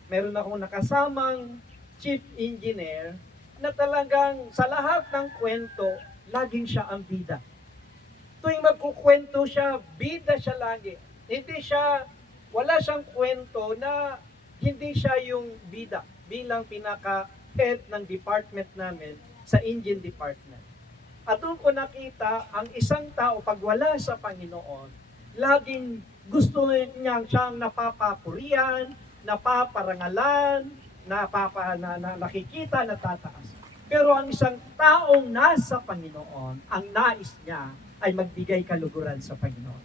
meron akong nakasamang chief engineer na talagang sa lahat ng kwento, laging siya ang bida. Tuwing magkukwento siya, bida siya lagi. Wala siyang kwento na hindi siya yung bida bilang pinaka-head ng department namin sa engine department. At doon ko nakita, ang isang tao, pag wala sa Panginoon, laging gusto niya siyang napapapurihan, napaparangalan, nakikita, natataas. Pero ang isang taong nasa Panginoon, ang nais niya ay magbigay kaluguran sa Panginoon.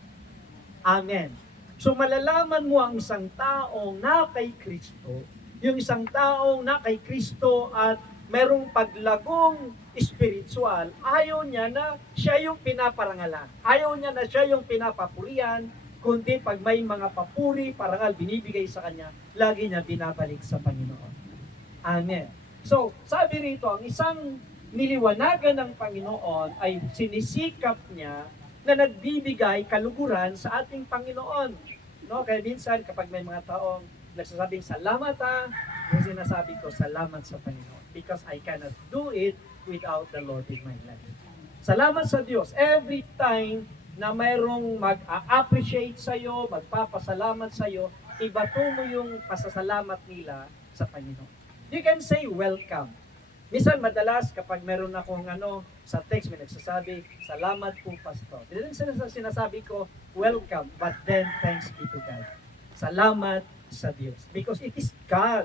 Amen. So malalaman mo ang isang taong na kay Kristo, yung isang taong na kay Kristo at merong paglagong spiritual, ayaw niya na siya yung pinaparangalan. Ayaw niya na siya yung pinapapurihan, kundi pag may mga papuri, parangal, binibigay sa kanya, lagi niya binabalik sa Panginoon. Amen. So, sabi rito, ang isang niliwanagan ng Panginoon ay sinisikap niya na nagbibigay kaluguran sa ating Panginoon. No? Kaya minsan, kapag may mga taong nagsasabing salamat yung sinasabi ko, salamat sa Panginoon. Because I cannot do it without the Lord in my life. Salamat sa Diyos. Every time na mayroong mag-appreciate sa'yo, magpapasalamat sa'yo, ibato mo yung pasasalamat nila sa Panginoon. You can say welcome. Minsan madalas kapag meron akong sa text, may nagsasabi, salamat po pastor. Then sinasabi ko, welcome, but then thanks be to God. Salamat sa Diyos. Because it is God.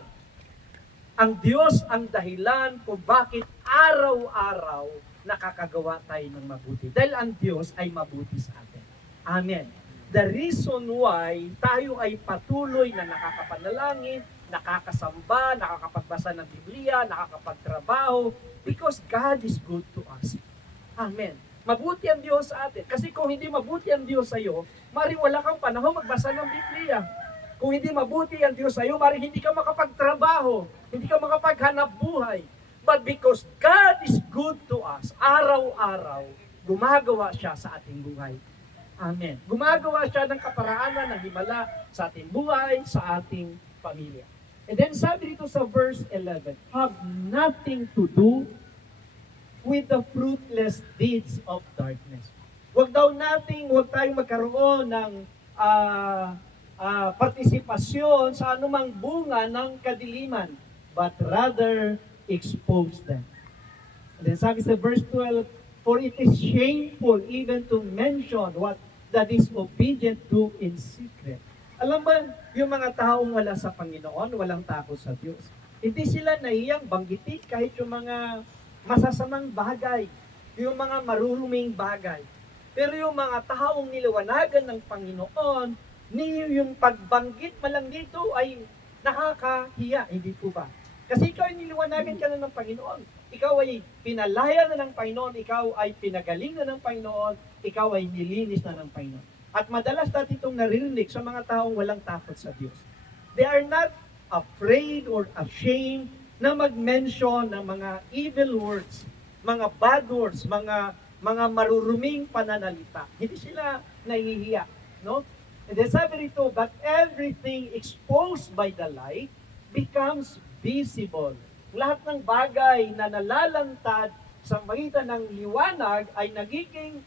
Ang Diyos ang dahilan kung bakit araw-araw nakakagawa tayo ng mabuti. Dahil ang Diyos ay mabuti sa atin. Amen. The reason why tayo ay patuloy na nakakapanalangin, nakakasamba, nakakapagbasa ng Biblia, nakakapagtrabaho, because God is good to us. Amen. Mabuti ang Diyos sa atin. Kasi kung hindi mabuti ang Diyos sa iyo, maring wala kang panahon magbasa ng Biblia. Kung hindi mabuti ang Diyos sa iyo, maring hindi ka makapagtrabaho, hindi ka makapaghanap buhay. But because God is good to us, araw-araw, gumagawa siya sa ating buhay. Amen. Gumagawa siya ng kaparaanan, ng himala sa ating buhay, sa ating pamilya. And then sabi dito sa verse 11, have nothing to do with the fruitless deeds of darkness. Huwag tayong magkaroon ng partisipasyon sa anumang bunga ng kadiliman, but rather expose them. And then sabi sa verse 12, for it is shameful even to mention what the disobedient do in secret. Alam ba, yung mga taong wala sa Panginoon, walang takot sa Diyos. Hindi sila naiyang banggitin kahit yung mga masasamang bagay, yung mga maruruming bagay. Pero yung mga taong niliwanagan ng Panginoon, yung pagbanggit malang dito ay nakakahiya, hindi po ba? Kasi ikaw ay niliwanagan ka na ng Panginoon. Ikaw ay pinalaya na ng Panginoon, ikaw ay pinagaling na ng Panginoon, ikaw ay nilinis na ng Panginoon. At madalas natin itong naririnig sa mga taong walang takot sa Diyos. They are not afraid or ashamed na mag-mention ng mga evil words, mga bad words, mga maruruming pananalita. Hindi sila nahihiya, no? And then sabi rito, but everything exposed by the light becomes visible. Lahat ng bagay na nalalantad sa magitan ng liwanag ay nagiging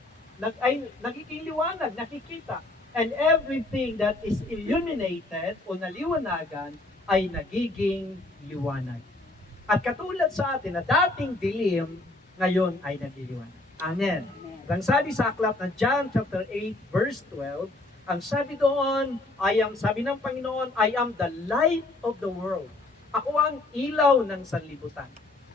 liwanag, nakikita. And everything that is illuminated o naliwanagan ay nagiging liwanag. At katulad sa atin na dating dilim, ngayon ay nagliliwanag. Amen. Ang sabi sa aklat ng John chapter 8 verse 12, ang sabi doon, sabi ng Panginoon, I am the light of the world. Ako ang ilaw ng sanlibutan.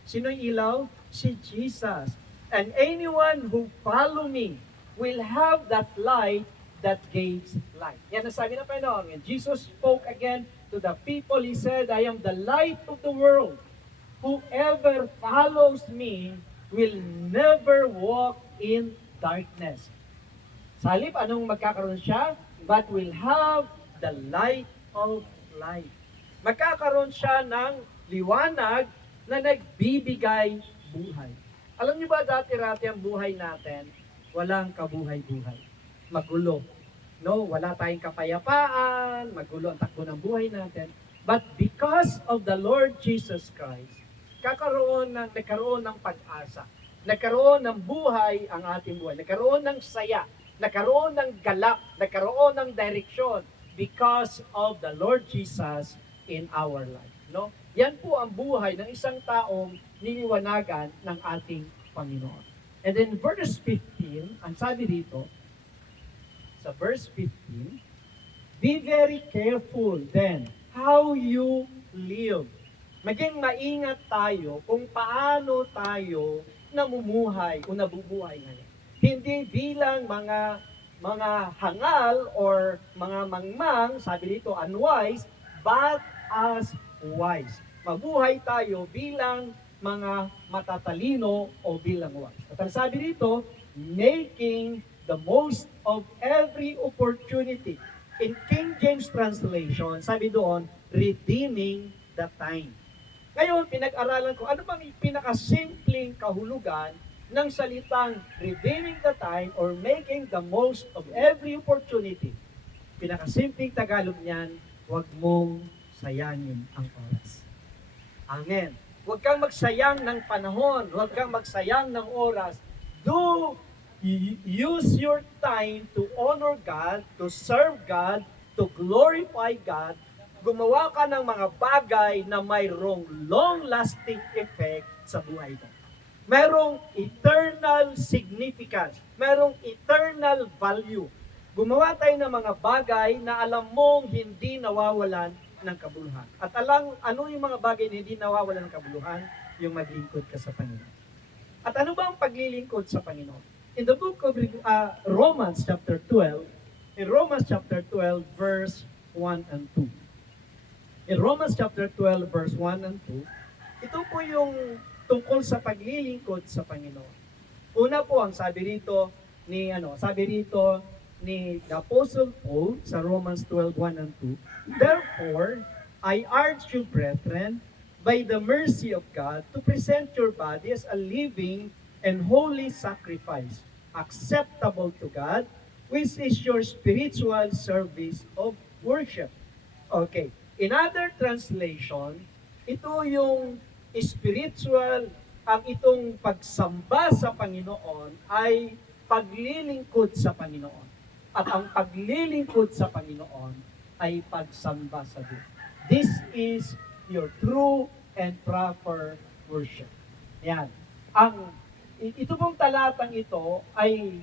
Sino'y ilaw? Si Jesus. And anyone who follow me will have that light that gives light. Yan ang sabi ng Panginoon. And Jesus spoke again to the people. He said, I am the light of the world. Whoever follows me will never walk in darkness. Sa halip, anong magkakaroon siya? But will have the light of life. Magkakaroon siya ng liwanag na nagbibigay buhay. Alam niyo ba dati-rati ang buhay natin, walang kabuhay-buhay. Magulo. No, wala tayong kapayapaan, magulo ang takbo ng buhay natin. But because of the Lord Jesus Christ, nagkaroon ng pag-asa. Nagkaroon ng buhay ang ating buhay. Nagkaroon ng saya. Nagkaroon ng galak. Nagkaroon ng direksyon because of the Lord Jesus in our life. No? Yan po ang buhay ng isang taong niliwanagan ng ating Panginoon. And then verse 15, ang sabi dito, sa verse 15, be very careful then how you live. Maging maingat tayo kung paano tayo namumuhay o nabubuhay ngayon. Hindi bilang mga hangal or mga mangmang, sabi dito, unwise, but as wise. Mabuhay tayo bilang mga matatalino o bilang wise. At ang sabi dito, making the most of every opportunity. In King James translation, sabi doon, redeeming the time. Ngayon, pinag-aralan ko, ano bang pinakasimpleng kahulugan ng salitang redeeming the time or making the most of every opportunity? Pinakasimpleng Tagalog niyan, huwag mong sayangin ang oras. Amen. Huwag kang magsayang ng panahon, huwag kang magsayang ng oras. Do use your time to honor God, to serve God, to glorify God. Gumawa ka ng mga bagay na mayroong long-lasting effect sa buhay mo. Mayroong eternal significance. Mayroong eternal value. Gumawa tayo ng mga bagay na alam mong hindi nawawalan ng kabuluhan. At ano yung mga bagay na hindi nawawalan ng kabuluhan? Yung maglingkod ka sa Panginoon. At ano ba ang paglilingkod sa Panginoon? In the book of Romans chapter 12, in Romans chapter 12 verse 1 and 2. In Romans chapter 12 verse 1 and 2, ito po yung tungkol sa paglilingkod sa Panginoon. Una po ang sabi rito ni the Apostle Paul sa Romans 12:1 and 2. Therefore, I urge you, brethren, by the mercy of God, to present your body as a living and holy sacrifice, acceptable to God, which is your spiritual service of worship. Okay. In other translation, ito yung spiritual, ang itong pagsamba sa Panginoon ay paglilingkod sa Panginoon. At ang paglilingkod sa Panginoon ay pagsamba sa Diyos. This is your true and proper worship. Yan. Ito pong talatang ito ay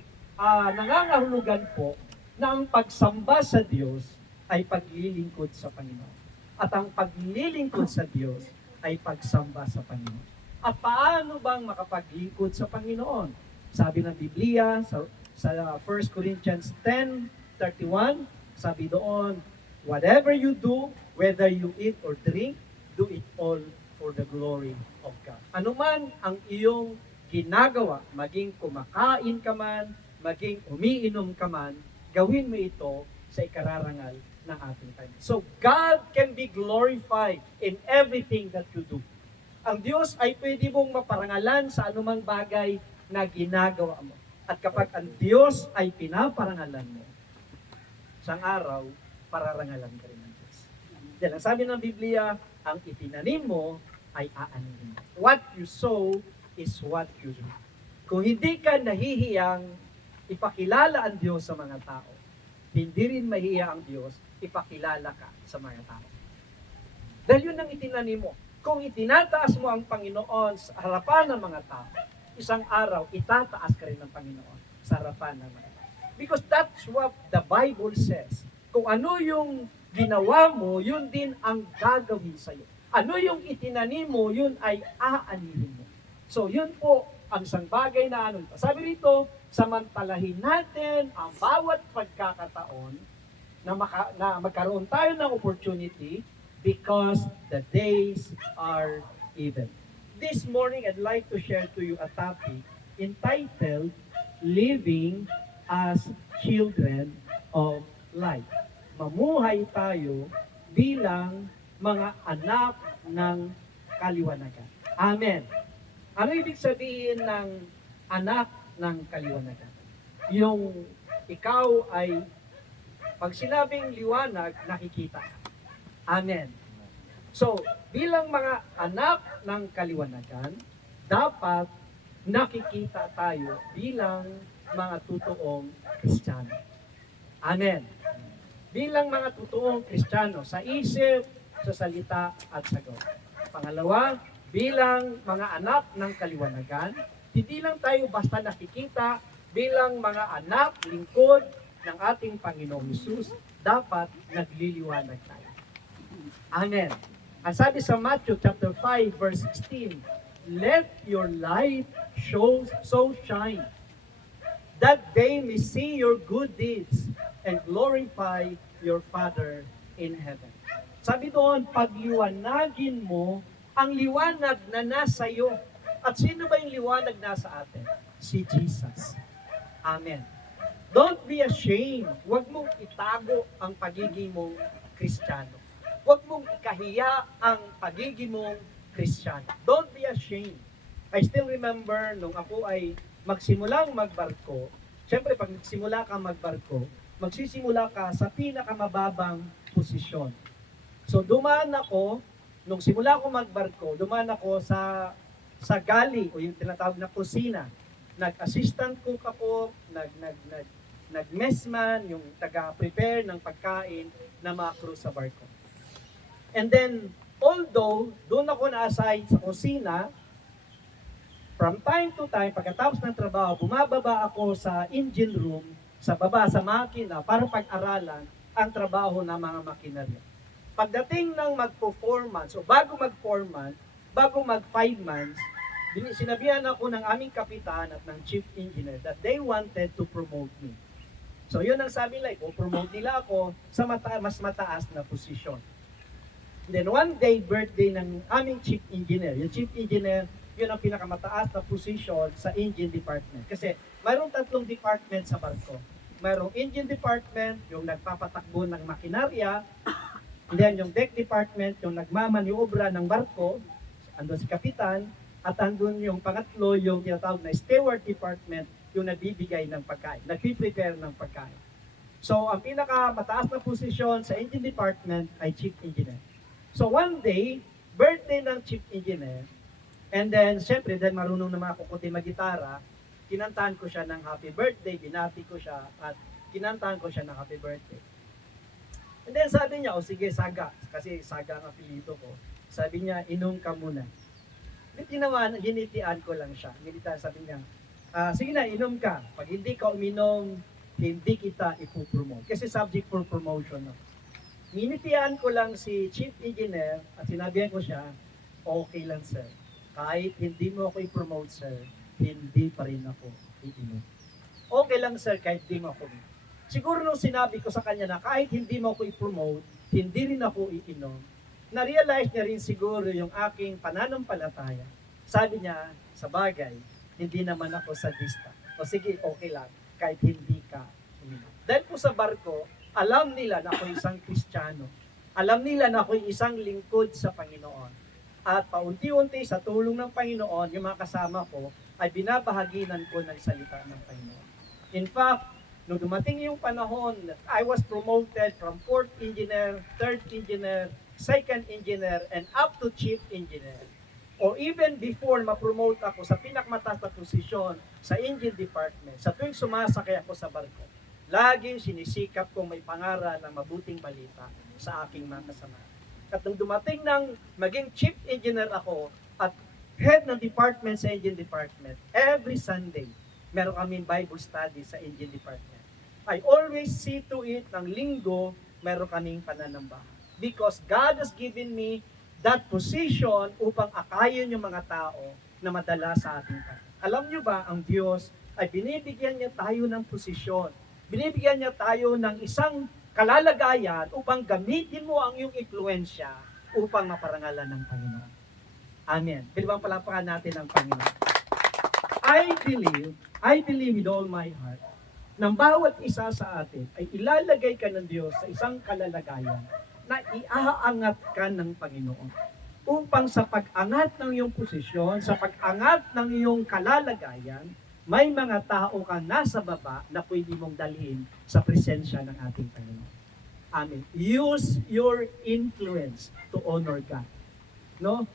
nangangahulugan po na ang pagsamba sa Diyos ay paglilingkod sa Panginoon. At ang paglilingkod sa Diyos ay pagsamba sa Panginoon. At paano bang makapaglingkod sa Panginoon? Sabi ng Biblia sa 1 Corinthians 10:31, sabi doon, whatever you do, whether you eat or drink, do it all for the glory of God. Ano man ang iyong ginagawa, maging kumakain ka man, maging umiinom ka man, gawin mo ito sa ikararangal ng ating time. So God can be glorified in everything that you do. Ang Diyos ay pwede mong maparangalan sa anumang bagay na ginagawa mo. At kapag ang Diyos ay pinaparangalan mo, isang araw, pararangalan ka rin ng Diyos. Dahil ang sabi ng Biblia, ang itinanim mo ay aanihin mo. What you sow is what you do. Kung hindi ka nahihiyang ipakilala ang Diyos sa mga tao, hindi rin mahiya ang Diyos ipakilala ka sa mga tao. Dahil yun ang itinanim mo. Kung itinataas mo ang Panginoon sa harapan ng mga tao, isang araw, itataas ka rin ng Panginoon sa harapan ng mga tao. Because that's what the Bible says. Kung ano yung ginawa mo, yun din ang gagawin sa'yo. Ano yung itinanim mo, yun ay aanihin mo. So, yun po ang isang bagay na ano. Sabi rito, samantalahin natin ang bawat pagkakataon na magkaroon tayo ng opportunity because the days are evil. This morning, I'd like to share to you a topic entitled Living as Children of Light. Mamuhay tayo bilang mga anak ng kaliwanagan. Amen. Ano ibig sabihin ng anak ng kaliwanagan? Yung ikaw ay, pag sinabing liwanag, nakikita. Amen. So, bilang mga anak ng kaliwanagan, dapat nakikita tayo bilang mga totoong Kristiyano. Amen. Bilang mga totoong Kristiyano sa isip, sa salita at sa gawa. Pangalawa, bilang mga anak ng kaliwanagan, hindi lang tayo basta nakikita bilang mga anak, lingkod ng ating Panginoong Hesus, dapat nagliliwanag tayo. Amen. Ang sabi sa Matthew chapter 5 verse 16, let your light so shine that they may see your good deeds and glorify your Father in heaven. Sabi doon, pagliwanagin mo ang liwanag na nasa iyo. At sino ba yung liwanag nasa atin? Si Jesus. Amen. Don't be ashamed. Huwag mong itago ang pagiging mong Kristiyano. Huwag mong ikahiya ang pagiging mong Kristiyano. Don't be ashamed. I still remember nung ako ay magsimulang magbarko. Siyempre, pag nagsimula ka magbarko, magsisimula ka sa pinakamababang posisyon. So dumaan ako, nung simula ako magbarko, dumaan ako sa galley o yung tinatawag na kusina. Nag-assistant cook ako, nag-messman, yung taga-prepare ng pagkain na mga crew sa barko. And then, although doon ako na-assign sa kusina, from time to time, pagkatapos ng trabaho, bumababa ako sa engine room, sa baba, sa makina, para pag-aralan ang trabaho ng mga makinarya. Pagdating ng mag-performance, o bago mag-4 months, sinabihan ako ng aming kapitan at ng chief engineer that they wanted to promote me. So yun ang sabi nila, promote nila ako sa mas mataas na posisyon. Then one day, birthday ng aming chief engineer. Yung chief engineer, yun ang pinakamataas na posisyon sa engine department. Kasi mayroong 3 department sa barko. Mayroong engine department, yung nagpapatakbo ng makinarya. And then yung deck department, yung nagmamaniobra ng barko, andun si kapitan, at andun yung pangatlo, yung tinatawag na steward department, yung nagbibigay ng pagkain, nagpiprepare ng pagkain. So, ang pinakamataas na posisyon sa engine department ay chief engineer. So, one day, birthday ng chief engineer, and then, syempre, dahil marunong naman ako kunti mag-gitara, kinantahan ko siya ng happy birthday, binati ko siya, at kinantahan ko siya ng happy birthday. And then sabi niya, sige, Saga. Kasi Saga ang apelido ko. Sabi niya, inom ka muna. Ginitian ko lang siya. Sabi niya, sige na, inom ka. Pag hindi ka uminom, hindi kita ipopromote. Kasi subject for promotion. No? Ginitian ko lang si chief engineer at sinabihan ko siya, okay lang sir. Kahit hindi mo ako i-promote sir, hindi pa rin ako iinom. Okay lang sir, kahit hindi mo ako iinom. Siguro nung sinabi ko sa kanya na kahit hindi mo ako i-promote, hindi rin ako iinom, na-realize niya rin siguro yung aking pananampalataya. Sabi niya, sa bagay, hindi naman ako sadista. O sige, okay lang, kahit hindi ka uminom. Dahil po sa barko, alam nila na ako isang Kristiyano. Alam nila na ako isang lingkod sa Panginoon. At paunti-unti sa tulong ng Panginoon, yung mga kasama ko, ay binabahaginan ko ng salita ng Panginoon. In fact, nung dumating yung panahon, I was promoted from 4th engineer, 3rd engineer, 2nd engineer, and up to chief engineer. Or even before ma-promote ako sa pinakamataas na posisyon sa engine department, sa tuwing sumasakay ako sa barko, laging sinisikap kong may pangaral ng mabuting balita sa aking mga kasama. At nung dumating ng maging chief engineer ako at head ng department sa engine department, every Sunday, meron kaming Bible study sa engine department. I always see to it ng linggo, meron kaming pananambahan. Because God has given me that position upang akayin yung mga tao na madala sa ating kanila. Alam nyo ba, ang Diyos ay binibigyan niya tayo ng posisyon. Binibigyan niya tayo ng isang kalalagayan upang gamitin mo ang iyong impluensya upang maparangalan ng Panginoon. Amen. Pwede bang palapakan natin ang Panginoon? I believe with all my heart, ng bawat isa sa atin ay ilalagay ka ng Diyos sa isang kalalagayan na iaangat ka ng Panginoon upang sa pag-angat ng iyong posisyon, sa pag-angat ng iyong kalalagayan, may mga tao kang nasa baba na pwede mong dalhin sa presensya ng ating Panginoon. Amen. Use your influence to honor God. No?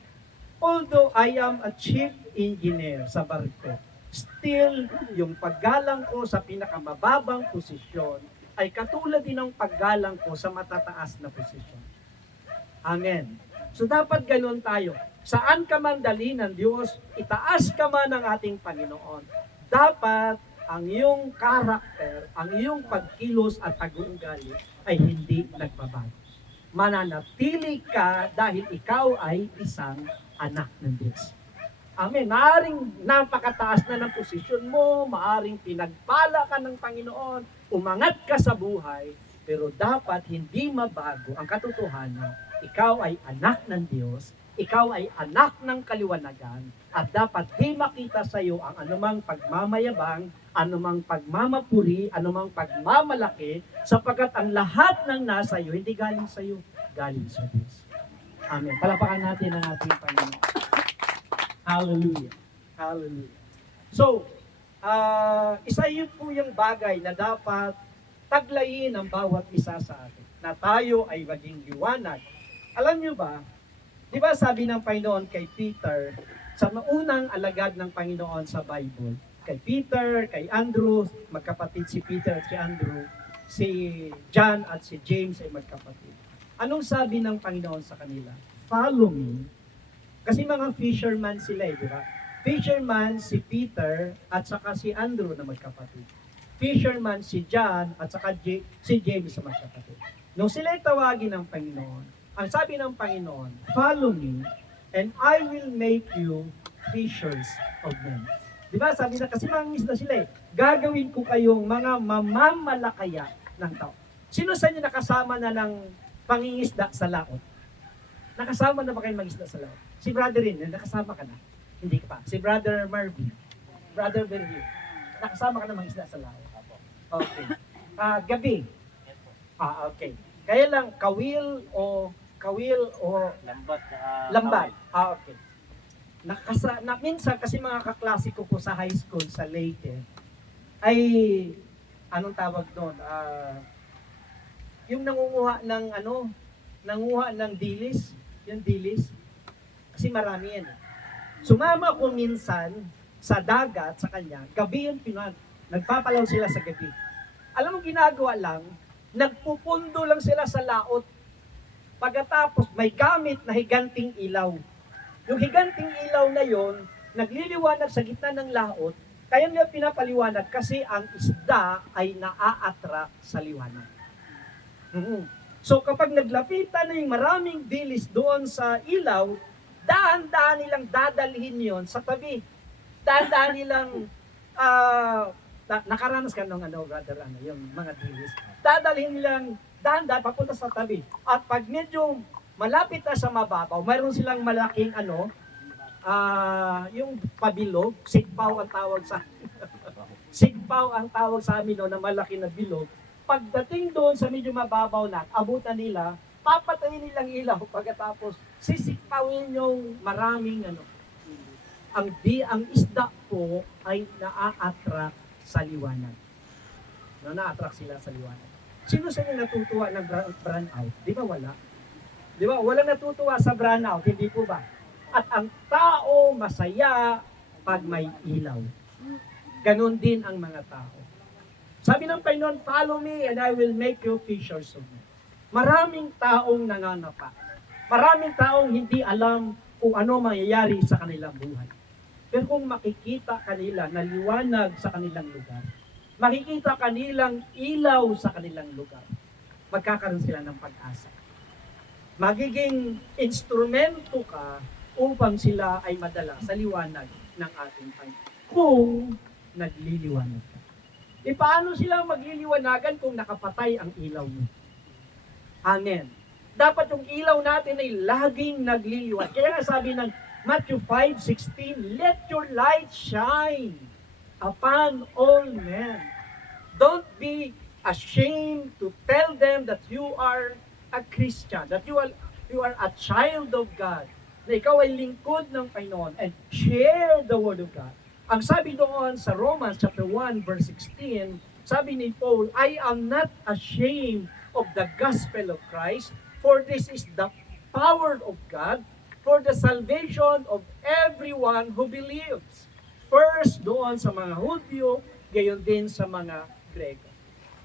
Although I am a chief engineer sa barko, still, yung paggalang ko sa pinakamababang posisyon ay katulad din ng paggalang ko sa matataas na posisyon. Amen. So dapat ganun tayo. Saan ka man dali ng Diyos, itaas ka man ng ating Panginoon. Dapat ang iyong karakter, ang iyong pagkilos at pag-uugali ay hindi nagbabago. Mananatili ka dahil ikaw ay isang anak ng Diyos. Amen. Maaring napakataas na ng posisyon mo, maaring pinagpala ka ng Panginoon, umangat ka sa buhay, pero dapat hindi mabago ang katotohanan. Ikaw ay anak ng Diyos, ikaw ay anak ng kaliwanagan, at dapat di makita sa iyo ang anumang pagmamayabang, anumang pagmamapuri, anumang pagmamalaki, sapagkat ang lahat ng nasa iyo, hindi galing sa iyo, galing sa Diyos. Amen. Palapakan natin ang ating Panginoon. Hallelujah. Hallelujah. So, isa yun po yung bagay na dapat taglayin ng bawat isa sa atin, na tayo ay maging liwanag. Alam nyo ba, di ba sabi ng Panginoon kay Peter, sa unang alagad ng Panginoon sa Bible, kay Peter, kay Andrew, magkapatid si Peter at si Andrew, si John at si James ay magkapatid. Anong sabi ng Panginoon sa kanila? Follow me. Kasi mga fisherman sila di ba? Fisherman si Peter at saka si Andrew na magkapatid. Fisherman si John at saka si James na magkapatid. Nung sila tawagin ng Panginoon, ang sabi ng Panginoon, follow me and I will make you fishers of men. Di ba? Sabi na, kasi mangingisda sila gagawin ko kayong mga mamamalakaya ng tao. Sino sa inyo nakasama na ng pangingisda sa laot? Nakasama na ba kayong mangisda sa laot? Si Brother Rin, nakasama ka na? Hindi ka pa. Si Brother Marvin, Brother Berview, nakasama ka na mangisda sa laot? Okay. Gabi? Okay. Kaya lang, kawil o lambat. Okay. Minsan kasi mga kaklase ko po sa high school sa Leyte ay anong tawag doon? Yung nangunguha ng dilis, yung dilis. Kasi marami yan. Sumama ko minsan sa dagat sa kanya, gabi yung nagpapalaw sila sa gabi. Alam mo ginagawa lang, nagpupundo lang sila sa laot. Pagkatapos may gamit na higanting ilaw. Yung higanting ilaw na yon, nagliliwanag sa gitna ng laot, kaya nila pinapaliwanag kasi ang isda ay naa-attract sa liwanag. So kapag naglapitan na yung maraming dilis doon sa ilaw, dahan-dahan nilang dadalhin yon sa tabi. Dahan-dahan nilang nakaranas ka nung brother, yung mga dilis. Dadalhin nilang dahan-dahan papunta sa tabi. At pag medyo malapit na sa mababaw, mayroon silang malaking yung pabilog, sigpaw ang tawag sa sigpaw ang tawag sa amin na malaki na bilog. Pagdating doon sa medyo mababaw na, abutan nila, papatayin nilang ilaw pagkatapos sisikpawin yung maraming ang isda po ay naa-attract sa liwanag. Na-attract sila sa liwanag. Sino sa inyo natutuwa ng brown out? Di ba wala? Di ba? Walang natutuwa sa brown out, hindi po ba? At ang tao masaya pag may ilaw. Ganon din ang mga tao. Sabi ng Panginoon, follow me and I will make you fishers of men. Maraming taong nangangapa. Maraming taong hindi alam kung ano mangyayari sa kanilang buhay. Pero kung makikita kanila na liwanag sa kanilang lugar, makikita kanilang ilaw sa kanilang lugar, magkakaroon sila ng pag-asa. Magiging instrumento ka upang sila ay madala sa liwanag ng ating Panginoon. Kung nagliliwanag ka. E paano sila magliliwanagan kung nakapatay ang ilaw mo? Amen. Dapat yung ilaw natin ay laging nagliliwanag. Kaya nga sabi ng Matthew 5:16, let your light shine upon all men. Don't be ashamed to tell them that you are a Christian, that you are a child of God, na ikaw ay lingkod ng Panginoon, and share the word of God. Ang sabi doon sa Romans chapter 1 verse 16, sabi ni Paul, I am not ashamed of the gospel of Christ, for this is the power of God for the salvation of everyone who believes. First doon sa mga Hudyo, gayon din sa mga Grego.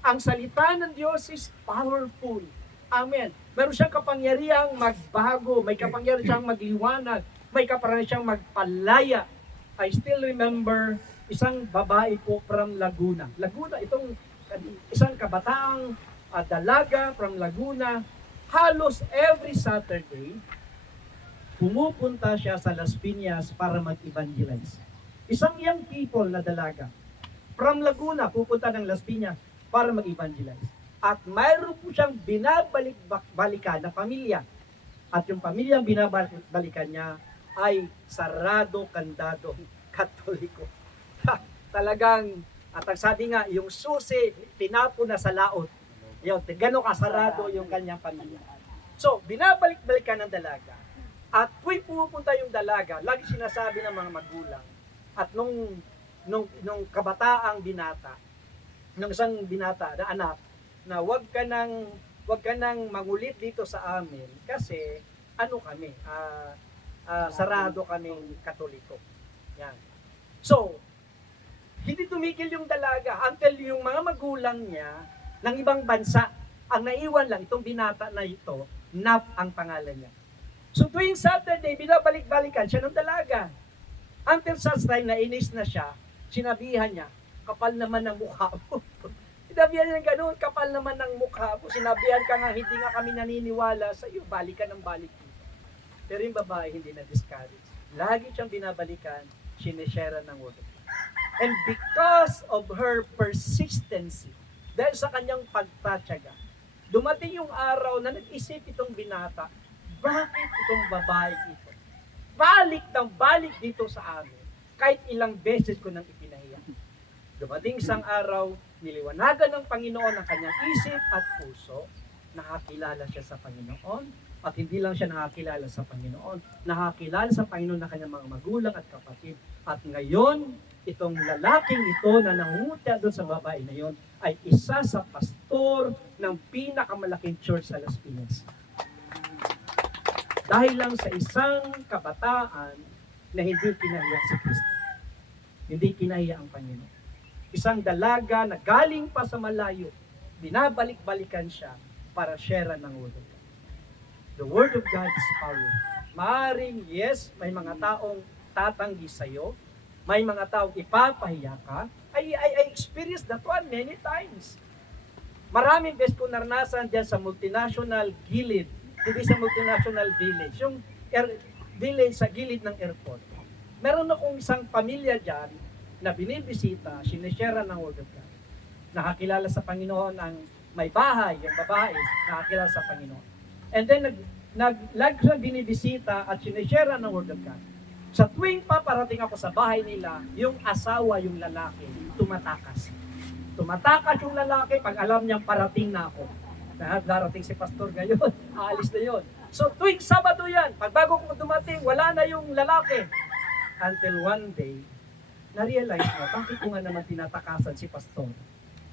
Ang salita ng Diyos is powerful. Amen. Meron siyang kapangyarihang magbago, may kapangyarihan siyang magliwanag, may kapangyarihan siyang magpalaya. I still remember isang babae po from Laguna. Laguna, itong isang kabataang dalaga from Laguna, halos every Saturday, pumupunta siya sa Las Piñas para mag-evangelize. Isang young people na dalaga, from Laguna, pupunta ng Las Piñas para mag-evangelize. At mayroon po siyang binabalik-balikan na pamilya. At yung pamilyang binabalikan niya ay sarado, kandado, Katoliko. Talagang, at ang sabi nga, yung susi, tinapo na sa laot. Yun, gano'ng kasarado yung kanyang pamilya. So, binabalik-balikan ng dalaga. At tuwing pumupunta yung dalaga, lagi sinasabi ng mga magulang, at nung kabataang binata, nung isang binata na anak, na wag ka nang mangulit dito sa amin kasi ano kami, sarado kaming Katoliko. Yan. So, hindi tumigil yung dalaga until yung mga magulang niya ng ibang bansa, ang naiwan lang itong binata na ito, Nap ang pangalan niya. So tuwing Saturday, binabalik-balikan siya ng dalaga. Until such time na inis na siya, sinabihan niya, kapal naman ng mukha mo. Sinabihan niya gano'n, kapal naman ng mukha mo. Sinabihan ka nga, hindi nga kami naniniwala sa iyo, balik ka ng balik dito. Pero yung babae hindi na-discourage. Lagi siyang binabalikan, sinishare ng word of God. And because of her persistency, dahil sa kanyang pagtatyaga, dumating yung araw na nag-isip itong binata, bakit itong babae ito? Balik dito sa amin, kahit ilang beses ko nang ipinahiya. Dumating isang araw, niliwanagan ng Panginoon ang kanyang isip at puso, nakakilala siya sa Panginoon, at hindi lang siya nakakilala sa Panginoon, nakakilala sa Panginoon ng kanyang mga magulang at kapatid. At ngayon, itong lalaking ito na nangungutya doon sa babae na yon ay isa sa pastor ng pinakamalaking church sa Las Piñas. Dahil lang sa isang kabataan na hindi kinahiya si Kristo. Hindi kinahiya ang Panginoon. Isang dalaga na galing pa sa malayo, binabalik-balikan siya para share ng word of God. The word of God is power. Maaring, yes, may mga taong tatanggi sa'yo, may mga taong ipapahiya ka. I experienced that one many times. Maraming beses ko naranasan dyan sa multinational gilid, hindi sa multinational village, yung village sa gilid ng airport. Meron akong isang pamilya dyan na binibisita, sinishare ng word of God. Nakakilala sa Panginoon ang may bahay, yung babae, nakakilala sa Panginoon. And then, lagi ko binibisita at sinishare ng word of God. Sa tuwing paparating ako sa bahay nila, yung asawa, yung lalaki, tumatakas. Tumatakas yung lalaki pag alam niyang parating na ako. Darating si pastor ngayon, aalis na yon. So tuwing Sabado yan, pag bago ko dumating, wala na yung lalaki. Until one day, na-realize mo, bakit ko nga naman tinatakasan si pastor?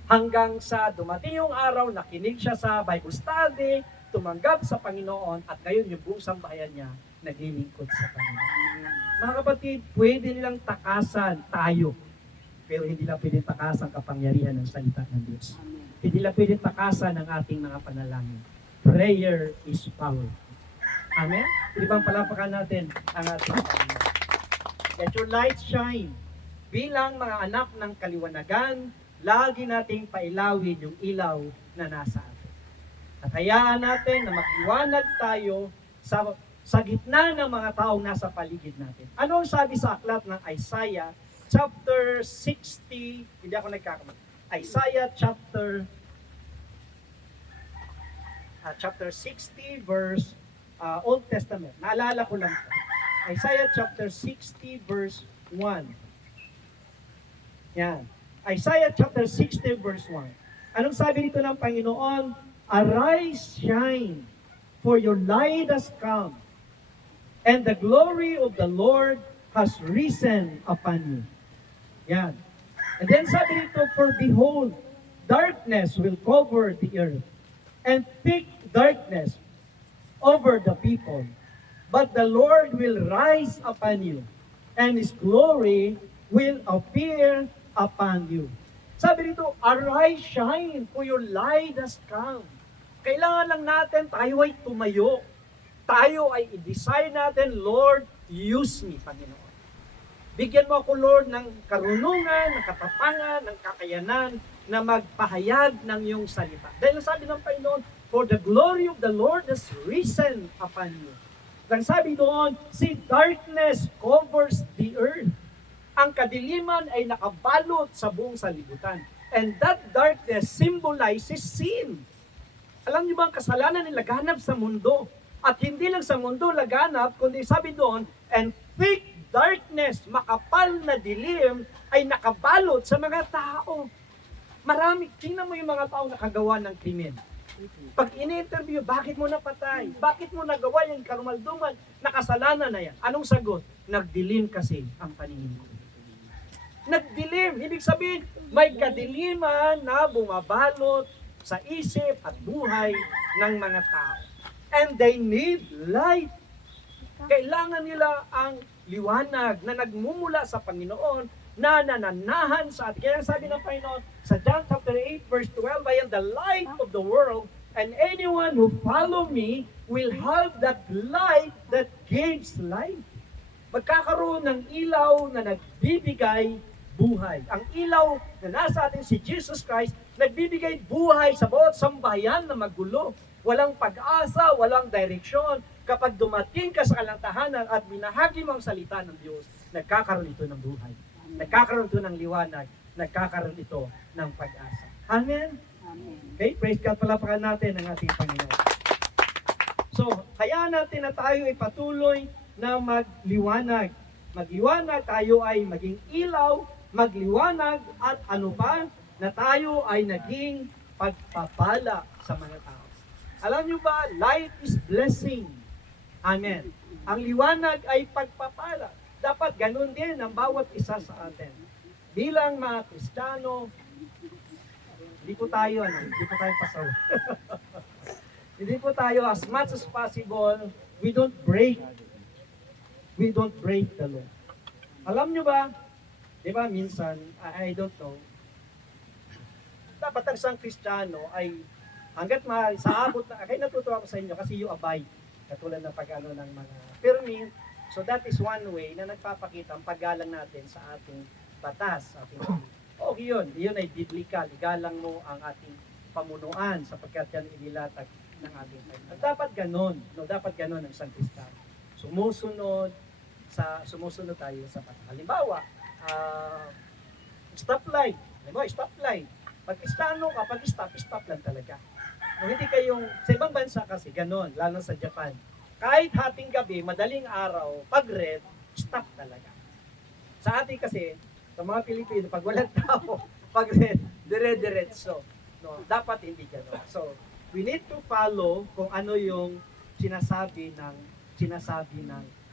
Hanggang sa dumating yung araw, nakinig siya sa Bible study, tumanggap sa Panginoon, at ngayon yung buong sambahayan niya, naglilingkod sa Panginoon. Mga kapatid, pwede nilang takasan tayo, pero hindi lang pwede takasan kapangyarihan ng salita ng Diyos. Hindi lang pwede takasan ng ating mga panalangin. Prayer is power. Amen? Pwede bang palapakan natin ang ating Panginoon? Let your light shine. Bilang mga anak ng kaliwanagan, lagi nating pailawin yung ilaw na nasa atin. At hayaan natin na magliwanag tayo sa gitna ng mga taong nasa paligid natin. Ano ang sabi sa aklat ng Isaiah chapter 60, hindi ako nagkakamali. Isaiah chapter 60 verse Old Testament. Naalala ko lang ito. Isaiah chapter 60 verse 1. Yan. Isaiah chapter 60 verse 1. Anong sabi dito ng Panginoon? Arise, shine, for your light has come, and the glory of the Lord has risen upon you. Yan. And then sabi dito, for behold, darkness will cover the earth, and thick darkness over the people. But the Lord will rise upon you, and His glory will appear upon you. Sabi dito, arise, shine, for your light has come. Kailangan lang natin, tayo ay tumayo. Tayo ay i-desire natin, Lord, use me, Panginoon. Bigyan mo ako, Lord, ng karunungan, ng katapangan, ng kakayanan, na magpahayag ng iyong salita. Dahil sabi ng Panginoon, for the glory of the Lord has risen upon you. Ang sabi doon, see, darkness covers the earth. Ang kadiliman ay nakabalot sa buong salibutan. And that darkness symbolizes sin. Alam niyo ba ang kasalanan ay laganap sa mundo? At hindi lang sa mundo laganap, kundi sabi doon, and thick darkness, makapal na dilim, ay nakabalot sa mga tao. Marami, tingnan mo yung mga tao nakagawa ng krimen. Pag in-interview, bakit mo napatay? Bakit mo nagawa yung karumalduman? Nakasalanan na yan. Anong sagot? Nagdilim kasi ang paningin ko. Nagdilim. Ibig sabihin, may kadiliman na bumabalot sa isip at buhay ng mga tao. And they need light. Kailangan nila ang liwanag na nagmumula sa Panginoon na nananahan sa atin. Kaya sabi ng Panginoon sa John chapter 8 verse 12, I am the light of the world, and anyone who follow me will have that light that gives life. Magkakaroon ng ilaw na nagbibigay buhay. Ang ilaw na nasa atin si Jesus Christ, nagbibigay buhay sa bawat sambahayan na magulo. Walang pag-asa, walang direksyon. Kapag dumating ka sa kalantahanan at binahagi mo ang salita ng Diyos, nagkakaroon ito ng buhay. Nagkakaroon ito ng liwanag. Nagkakaroon ito ng pag-asa. Amen? Amen. Okay, praise God, palapakan natin ang ating Panginoon. So, hayaan natin na tayo ay patuloy na magliwanag. Magliwanag, tayo ay maging ilaw, magliwanag, at ano pa, na tayo ay naging pagpapala sa mga tao. Alam nyo ba, light is blessing. Amen. Ang liwanag ay pagpapala. Dapat ganun din ang bawat isa sa atin. Bilang mga Kristiyano, hindi po tayo pasaw. Hindi po tayo, as much as possible, we don't break the law. Alam nyo ba, di ba minsan, I don't know, dapat ang isang Kristiyano ay hanggat sa abot na, kaya natutuwa ko sa inyo kasi you abide, katulad ng pag-ano ng mga permit. So that is one way na nagpapakita ang paggalang natin sa ating batas, sa ating okay yun ay biblical, igalang mo ang ating pamunuan sapagkat yan inilatag ng ating Panginoon. At dapat ganon ang isang Kristiyano. Sumusunod tayo sa batas. Halimbawa, stoplight. Pag Kristiyano ka, pag stop lang talaga. No, hindi kayong, sa ibang bansa kasi ganon, lalo sa Japan. Kahit hating gabi, madaling araw, pag red, stop talaga. Sa atin kasi, sa mga Pilipino, pag walang tao, pag red, dire-diretso. No, dapat hindi gano'n. So, we need to follow kung ano yung sinasabi ng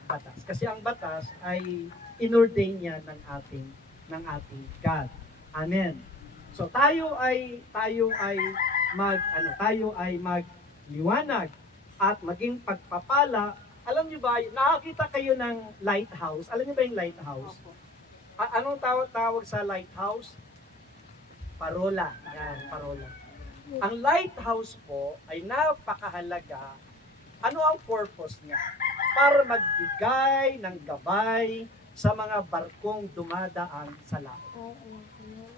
batas. Kasi ang batas ay inordain niya ng ating God. Amen. So tayo ay magliwanag at maging pagpapala. Alam niyo ba, nakakita kayo ng lighthouse? Alam niyo ba yung lighthouse? Anong tawag sa lighthouse? Parola. Yan, parola. Ang lighthouse po ay napakahalaga. Ano ang purpose niya? Para magbigay ng gabay sa mga barkong dumadaan sa laot.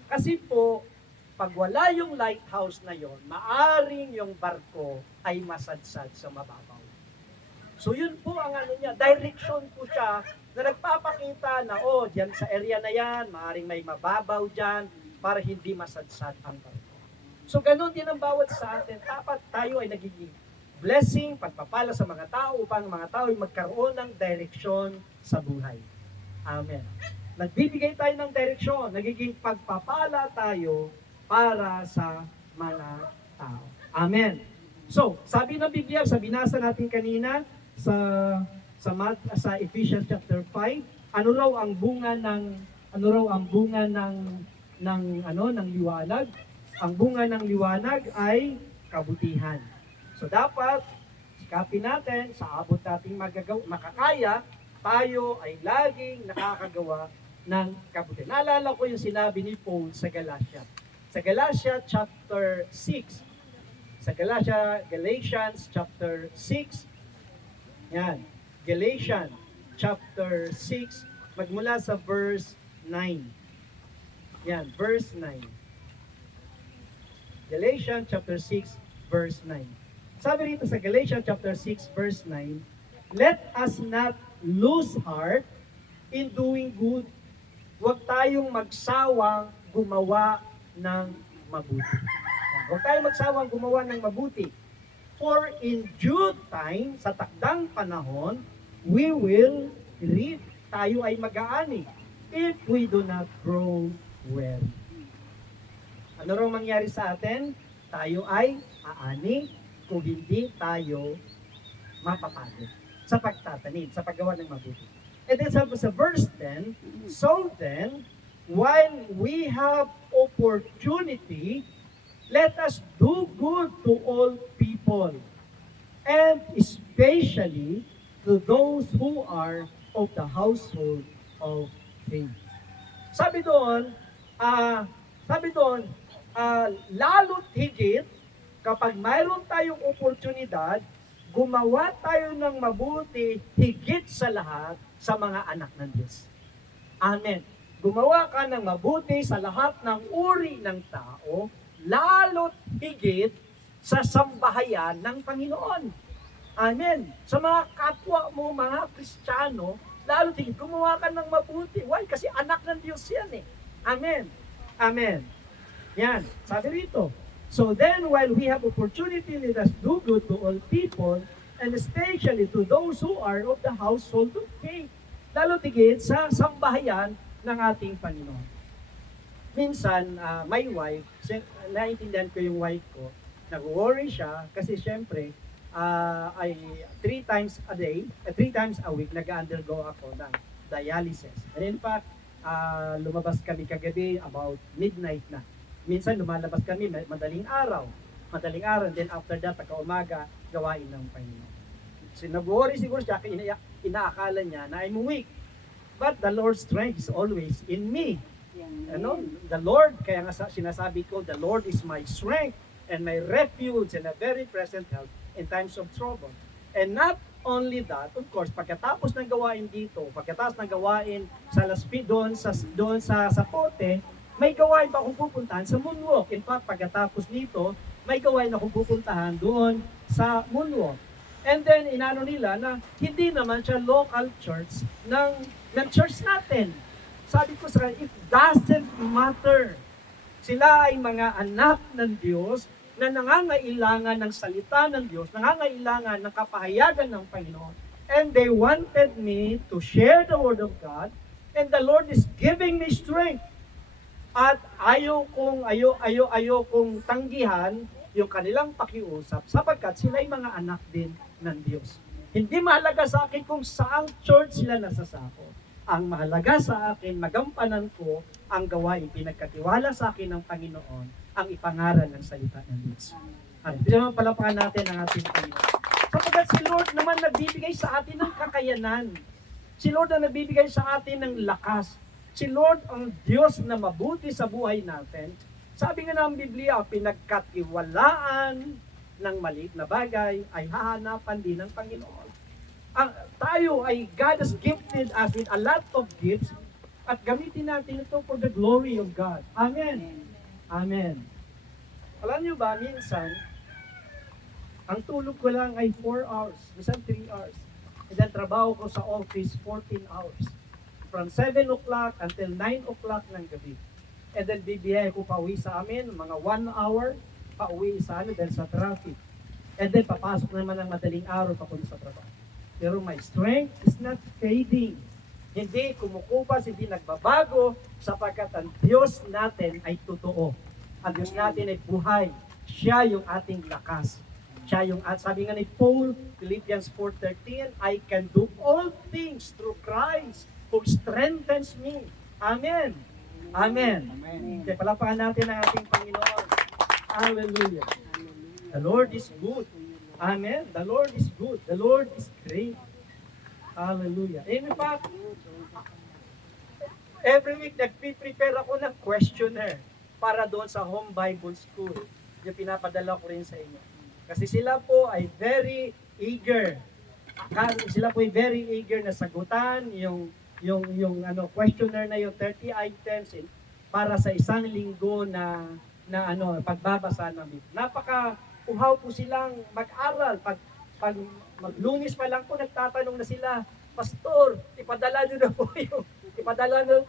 Kasi po, pag wala yung lighthouse na yon, maaring yung barko ay masadsad sa mababaw. So yun po ang ano niya, direction po siya na nagpapakita na, oh, diyan sa area na yan, maaaring may mababaw dyan para hindi masadsad ang barko. So ganun din ang bawat sa atin. Dapat tayo ay nagiging blessing, pagpapala sa mga tao upang ang mga tao ay magkaroon ng direksyon sa buhay. Amen. Nagbibigay tayo ng direksyon, nagiging pagpapala tayo para sa mga tao. Amen. So, sabi ng Biblia, sa binasa natin kanina sa Ephesians chapter 5, ano raw ang bunga ng liwanag? Ang bunga ng liwanag ay kabutihan. So dapat sikapin natin sa abot nating makakaya, tayo ay laging nakakagawa ng kabutihan. Naalala ko yung sinabi ni Paul sa Galatia. Sa Galatia chapter 6. Sa Galatians chapter 6. Yan. Galatians chapter 6. Magmula sa verse 9. Yan, verse 9. Galatians chapter 6, verse 9. Sabi rito sa Galatians chapter 6, verse 9, let us not lose heart in doing good. Huwag tayong magsawang gumawa ng mabuti. Huwag tayong magsawang gumawa ng mabuti. For in due time, sa takdang panahon, we will reap. Tayo ay mag-aani if we do not grow well. Ano raw mangyari sa atin? Tayo ay aani kung hindi tayo mapapagod sa pagtatanim, sa paggawa ng mabuti. And then sa verse 10, so then, while we have opportunity, let us do good to all people, and especially to those who are of the household of faith. Sabi doon, lalo't higit, kapag mayroon tayong oportunidad, gumawa tayo ng mabuti higit sa lahat sa mga anak ng Diyos. Amen. Gumawa ka ng mabuti sa lahat ng uri ng tao, lalo't higit sa sambahayan ng Panginoon. Amen. Sa mga kapwa mo, mga Kristiyano, lalo't higit, gumawa ka ng mabuti. Why? Kasi anak ng Diyos yan eh. Amen. Amen. Yan, sabi rito. So then, while we have opportunity, let us do good to all people, and especially to those who are of the household of faith. Lalo tigit sa sambahayan ng ating Panginoon. Minsan, my wife, naiintindihan ko yung wife ko, nag-worry siya kasi syempre, ay 3 times a week, nag-undergo ako ng dialysis. And in fact, lumabas kami kagabi about midnight na. Minsan lumalabas kami madaling araw, then after that, pagka-umaga, gawain ng Panginoon. So nag-worry siguro siya, inaakala niya na I'm weak. But the Lord's strength is always in me. Ano? The Lord, kaya nga sinasabi ko, the Lord is my strength and my refuge and a very present help in times of trouble. And not only that, of course, pagkatapos ng gawain dito, pagkatapos ng gawain sa Laspi, doon sa Sapote, may gawain pa akong pupuntahan sa Moonwalk. In fact, pagkatapos nito, may gawain akong pupuntahan doon sa Moonwalk. And then, inano nila na hindi naman siya local church ng church natin. Sabi ko sa kanila, it doesn't matter. Sila ay mga anak ng Diyos na nangangailangan ng salita ng Diyos, nangangailangan ng kapahayagan ng Panginoon. And they wanted me to share the Word of God, and the Lord is giving me strength. At ayaw kong tanggihan yung kanilang pakiusap sapagkat sila ay mga anak din ng Diyos. Hindi mahalaga sa akin kung saang church sila nasasako. Ang mahalaga sa akin, magampanan ko ang gawain pinagkatiwala sa akin ng Panginoon, ang ipangaral ng salita ng Diyos. Hindi naman palapakan natin ang ating Panginoon. Sapagkat si Lord naman nagbibigay sa atin ng kakayanan. Si Lord ang nagbibigay sa atin ng lakas. Si Lord ang Diyos na mabuti sa buhay natin. Sabi nga ng Biblia, pinagkatiwalaan ng maliit na bagay ay hahanapan din ng Panginoon. Tayo ay God has gifted us with a lot of gifts at gamitin natin ito for the glory of God. Amen. Amen. Alam nyo ba, minsan, ang tulog ko lang ay 4 hours, minsan 3 hours. And then trabaho ko sa office 14 hours. From 7 o'clock until 9 o'clock ng gabi. And then bibiyahe ko pa uwi sa amin, mga 1 hour pa uwi sa amin dahil sa traffic. And then papasok naman ng madaling araw papunta sa trabaho. Pero my strength is not fading. Hindi kumukupas, hindi nagbabago sapagkat ang Diyos natin ay totoo. Ang Diyos natin ay buhay. Siya yung ating lakas. Siya yung, at sabi nga ni Paul, Philippians 4:13, I can do all things through Christ who strengthens me. Amen. Amen. Kaya palapakan natin ang ating Panginoon. Hallelujah. The Lord is good. Amen. The Lord is good. The Lord is great. Hallelujah. In fact, every week nagpe-prepare ako ng questionnaire para doon sa Home Bible School. Yung pinapadala ko rin sa inyo. Kasi sila po ay very eager. Sila po ay very eager na sagutan yung questionnaire na yung 30 items para sa isang linggo na pagbabasa ng Biblia. Napaka-uhaw po silang mag-aral. Pag Maglunis pa lang po, nagtatanong na sila, Pastor, ipadala nyo na po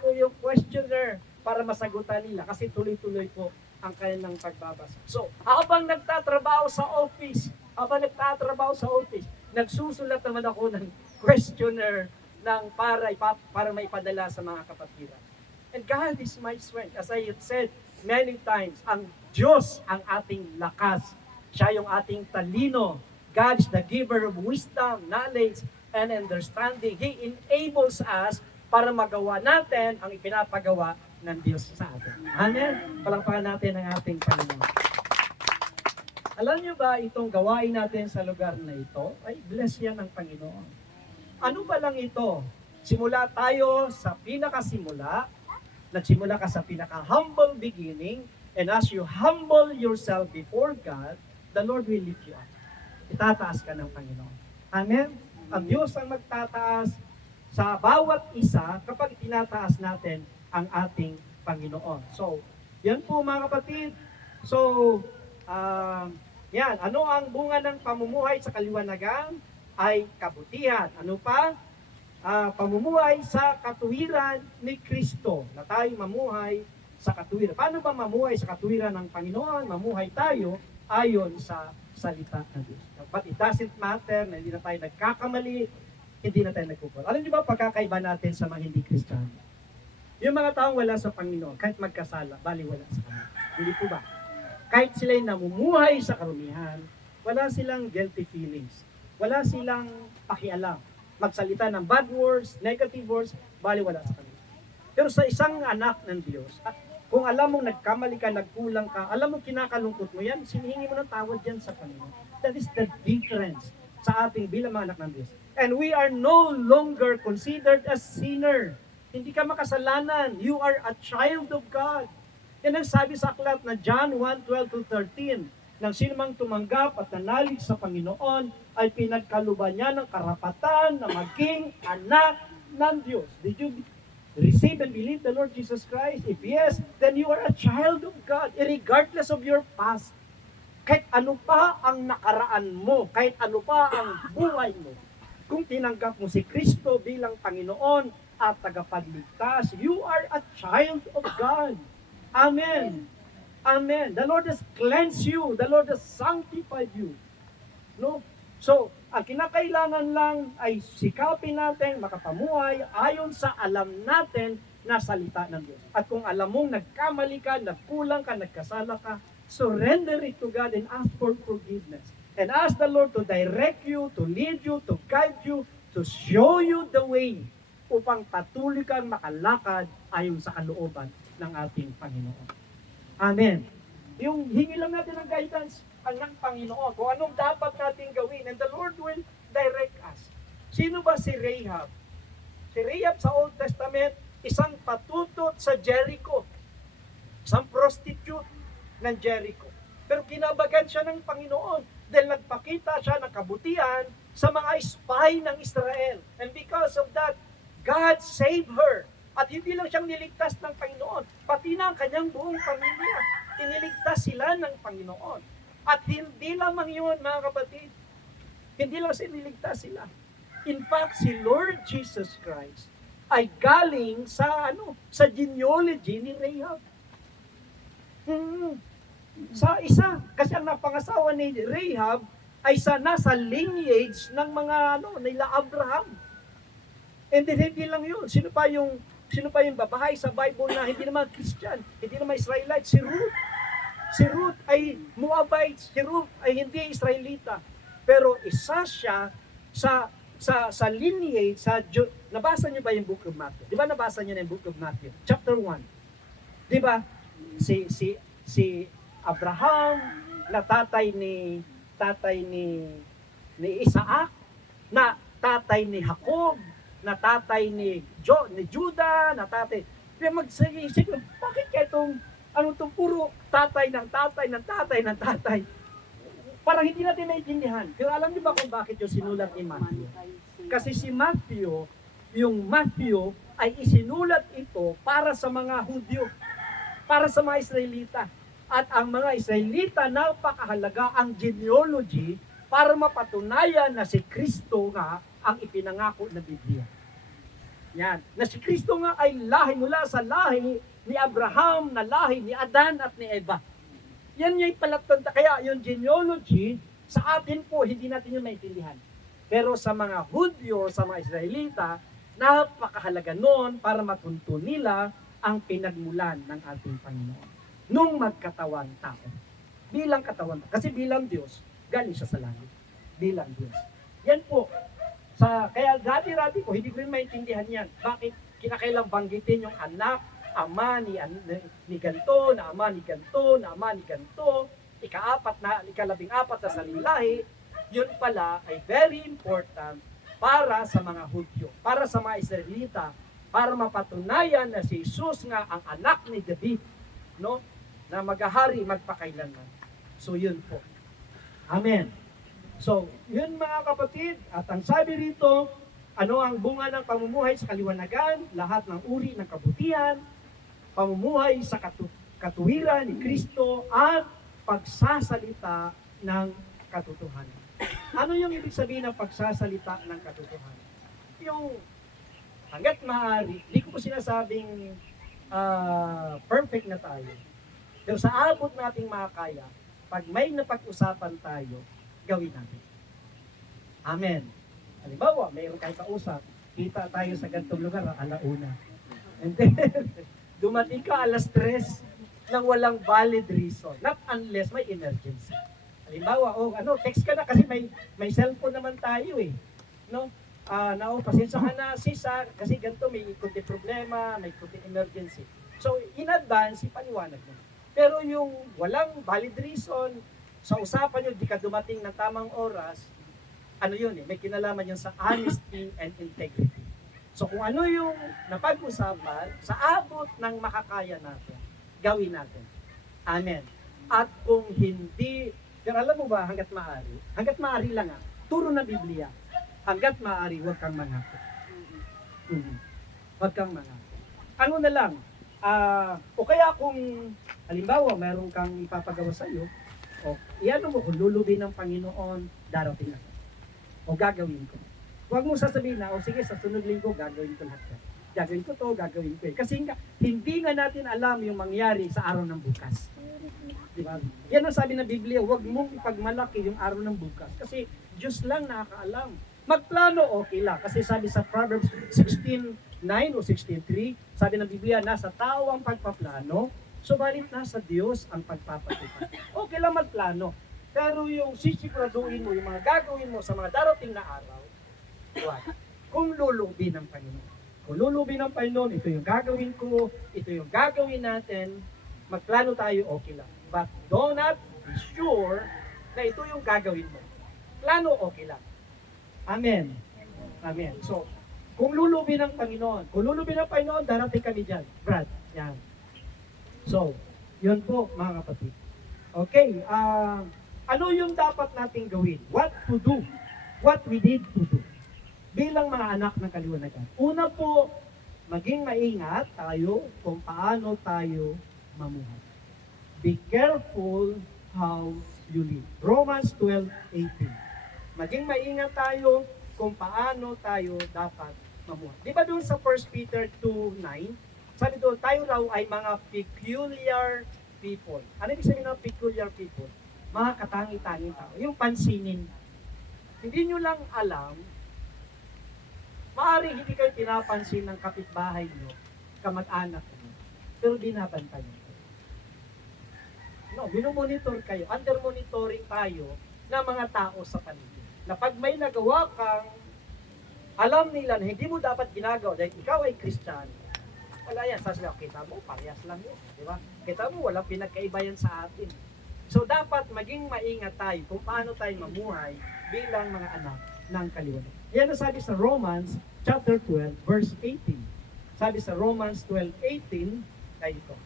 yung questionnaire para masagutan nila kasi tuloy-tuloy po ang kanilang pagbabasa. So, habang nagtatrabaho sa office, nagsusulat naman ako ng questionnaire para maipadala sa mga kapatiran. And God is my strength. As I have said many times, ang Diyos ang ating lakas. Siya yung ating talino. God is the giver of wisdom, knowledge, and understanding. He enables us para magawa natin ang ipinapagawa ng Diyos sa atin. Amen? Palakpakan natin ang ating Panginoon. Alam niyo ba, itong gawain natin sa lugar na ito, ay bless yan ng Panginoon. Ano ba lang ito? Simula tayo sa pinakasimula, nagsimula ka sa pinaka-humble beginning, and as you humble yourself before God, the Lord will lift you up. Itataas ka ng Panginoon. Amen? Ang Diyos ang magtataas sa bawat isa kapag tinataas natin ang ating Panginoon. So, yan po mga kapatid. So, yan. Ano ang bunga ng pamumuhay sa kaliwanagan? Ay kabutihan. Ano pa? Pamumuhay sa katuwiran ni Kristo. Na tayo mamuhay sa katuwiran. Paano ba mamuhay sa katuwiran ng Panginoon? Mamuhay tayo ayon sa salita ng Diyos. But it doesn't matter na hindi na tayo nagkakamali, hindi na tayo nagkukul. Alam niyo ba pagkakaiba natin sa mga hindi Kristiyano? Yung mga taong wala sa Panginoon, kahit magkasala, bali wala sa Kanya. Hindi po ba? Kahit sila'y namumuhay sa karumihan, wala silang guilty feelings. Wala silang pakialam. Magsalita ng bad words, negative words, bali wala sa Kanya. Pero sa isang anak ng Diyos, at kung alam mong nagkamali ka, nagkulang ka, alam mo kinakalungkot mo yan, sinihingi mo ng tawad yan sa Panginoon. That is the difference sa ating bilang mga anak ng Diyos. And we are no longer considered as sinner. Hindi ka makasalanan. You are a child of God. Yan ang sabi sa aklat na John 1:12-13. Nang sino mang tumanggap at nanalig sa Panginoon, ay pinagkaluban niya ng karapatan na maging anak ng Diyos. Did you receive and believe the Lord Jesus Christ? If yes, then you are a child of God, regardless of your past. Kahit ano pa ang nakaraan mo, kahit ano pa ang buhay mo, kung tinanggap mo si Kristo bilang Panginoon at tagapagligtas, you are a child of God. Amen. Amen. The Lord has cleansed you. The Lord has sanctified you. No? So, ang kinakailangan lang ay sikapin natin makapamuhay ayon sa alam natin na salita ng Diyos. At kung alam mong nagkamali ka, nagkulang ka, nagkasala ka, surrender it to God and ask for forgiveness. And ask the Lord to direct you, to lead you, to guide you, to show you the way upang patuloy kang makalakad ayon sa kalooban ng ating Panginoon. Amen. Yung hingi lang natin ng guidance ng Panginoon kung anong dapat natin gawin, and the Lord will direct us. Sino ba si Rahab? Si Rahab sa Old Testament, isang patutot sa Jericho. Isang prostitute ng Jericho. Pero kinabagan siya ng Panginoon dahil nagpakita siya ng kabutihan sa mga spy ng Israel. And because of that, God saved her. At hindi lang siyang niligtas ng Panginoon, pati na ang kanyang buong pamilya. Iniligtas sila ng Panginoon. At hindi lamang yun, mga kapatid. Hindi lang siniligtas sila. In fact, si Lord Jesus Christ ay galing sa sa genealogy ni Rahab. Sa isa, kasi ang napangasawa ni Rahab ay nasa lineage ng mga nila Abraham. And then hindi lang yun. Sino pa yung babae sa Bible na hindi naman Christian, hindi naman Israelite? Si Ruth. Si Ruth ay Moabite, si Ruth ay hindi Israelita. Pero isa siya sa lineage, nabasa niyo ba yung Book of Matthew? Di ba nabasa niyo na yung Book of Matthew? Chapter 1. Di ba? Si Abraham na tatay ni Isaac, na tatay ni Jacob, na tatay ni Judah, na tatay. Kaya mag-isip, bakit kaya itong puro tatay ng tatay ng tatay ng tatay? Parang hindi natin naiintindihan. Pero alam niyo ba kung bakit yung sinulat ni Matthew? Kasi si Matthew, yung Matthew ay isinulat ito para sa mga Hudyo, para sa mga Israelita. At ang mga Israelita, napakahalaga ang genealogy para mapatunayan na si Kristo nga ang ipinangako na Biblia. Yan. Na si Kristo nga ay lahi mula sa lahi ni Abraham, na lahi ni Adan at ni Eva. Yan yung palatanda. Kaya yung genealogy, sa atin po, hindi natin yung maintindihan. Pero sa mga Hudyo, sa mga Israelita, napakahalaga nun para matunto nila ang pinagmulan ng ating Panginoon. Nung magkatawang tao. Bilang katawan. Kasi bilang Diyos, galing siya sa langit. Bilang Diyos. Yan po. Kaya dati-dati ko, hindi ko rin maintindihan yan. Bakit kinakailang banggitin yung anak, ama ni ganto, na ama ni ganto, na ama ni ganto, ikalabing-apat na salilahi, yun pala ay very important para sa mga Hudyo, para sa mga Israelita, para mapatunayan na si Jesus nga ang anak ni David, no? Na maghahari magpakailanman. So yun po. Amen. So, yun mga kapatid, at ang sabi rito, ano ang bunga ng pamumuhay sa kaliwanagan? Lahat ng uri ng kabutihan, pamumuhay sa katuwiran ni Kristo, at pagsasalita ng katotohanan. Ano yung ibig sabihin ng pagsasalita ng katotohanan? Yung hanggat maaari, hindi ko po sinasabing perfect na tayo. Pero sa abot nating makakaya, pag may napag-usapan tayo, gawin natin. Amen. Halimbawa, mayroon kayo kausap, kita tayo sa ganitong lugar, alauna. And then, dumating ka 3:00 nang walang valid reason. Not unless may emergency. Halimbawa, text ka na kasi may cellphone naman tayo eh. No? Pasensya ka na sis, kasi ganito may kunti problema, may kunti emergency. So, in advance, ipaliwanag mo. Pero yung walang valid reason, sa usapan nyo, di ka dumating ng tamang oras, may kinalaman yun sa honesty and integrity. So kung ano yung napag-usapan, sa abot ng makakaya natin, gawin natin. Amen. At kung hindi, pero alam mo ba, hanggat maaari lang turo ng Biblia, hanggat maaari, huwag kang mangako. Huwag kang mangako. Ano na lang, o kaya kung, halimbawa, mayroon kang ipapagawa sa'yo, iano mo, kung lulubin ng Panginoon, darating ako. O gagawin ko. Huwag mo sasabihin na, sige, sa sunod linggo, gagawin ko lahat yan. Gagawin ko to, gagawin ko. Kasi hindi nga natin alam yung mangyari sa araw ng bukas. Diba? Yan ang sabi ng Biblia, huwag mong ipagmalaki yung araw ng bukas. Kasi Diyos lang nakakaalam. Magplano, okay lang. Kasi sabi sa Proverbs 16:9 o 16:3, sabi ng Biblia, nasa tao ang pagpaplano, subalit nasa Diyos ang pagpapatupad. Okay lang magplano. Pero yung sisiguraduhin mo, yung mga gagawin mo sa mga darating na araw, huwag. Kung lulubin ng Panginoon. Kung lulubin ng Panginoon, ito yung gagawin ko, ito yung gagawin natin, magplano tayo, okay lang. But do not be sure na ito yung gagawin mo. Plano, okay lang. Amen. Amen. So, kung lulubin ng Panginoon, darating kami dyan. Brad, yan. So, yun po mga kapatid. Okay, ano yung dapat nating gawin? What to do? What we need to do? Bilang mga anak ng kaliwanagan. Una po, maging maingat tayo kung paano tayo mamuhay. Be careful how you live. Romans 12:18. Maging maingat tayo kung paano tayo dapat mamuhay. Di ba doon sa 1 Peter 2:9, sabi doon, tayo raw ay mga peculiar people. Ano ibig sabihin ng peculiar people? Mga katangi-tanging tao. Yung pansinin. Hindi nyo lang alam, maaaring hindi kayo pinapansin ng kapitbahay nyo, kamag-anak nyo, pero binabantay nyo. No, binomonitor kayo, under monitoring tayo ng mga tao sa paligid. Na pag may nagawa kang alam nila na hindi mo dapat ginagawa dahil ikaw ay Kristiyano, wala yan. Sasabihin, kita mo, parehas lang yun. Di ba? Kita mo, walang pinagkaiba yan sa atin. So, dapat maging maingat tayo kung paano tayo mamuhay bilang mga anak ng kaliwanag. Yan ang sabi sa Romans chapter 12, verse 18. Sabi sa Romans 12:18, kaya ito.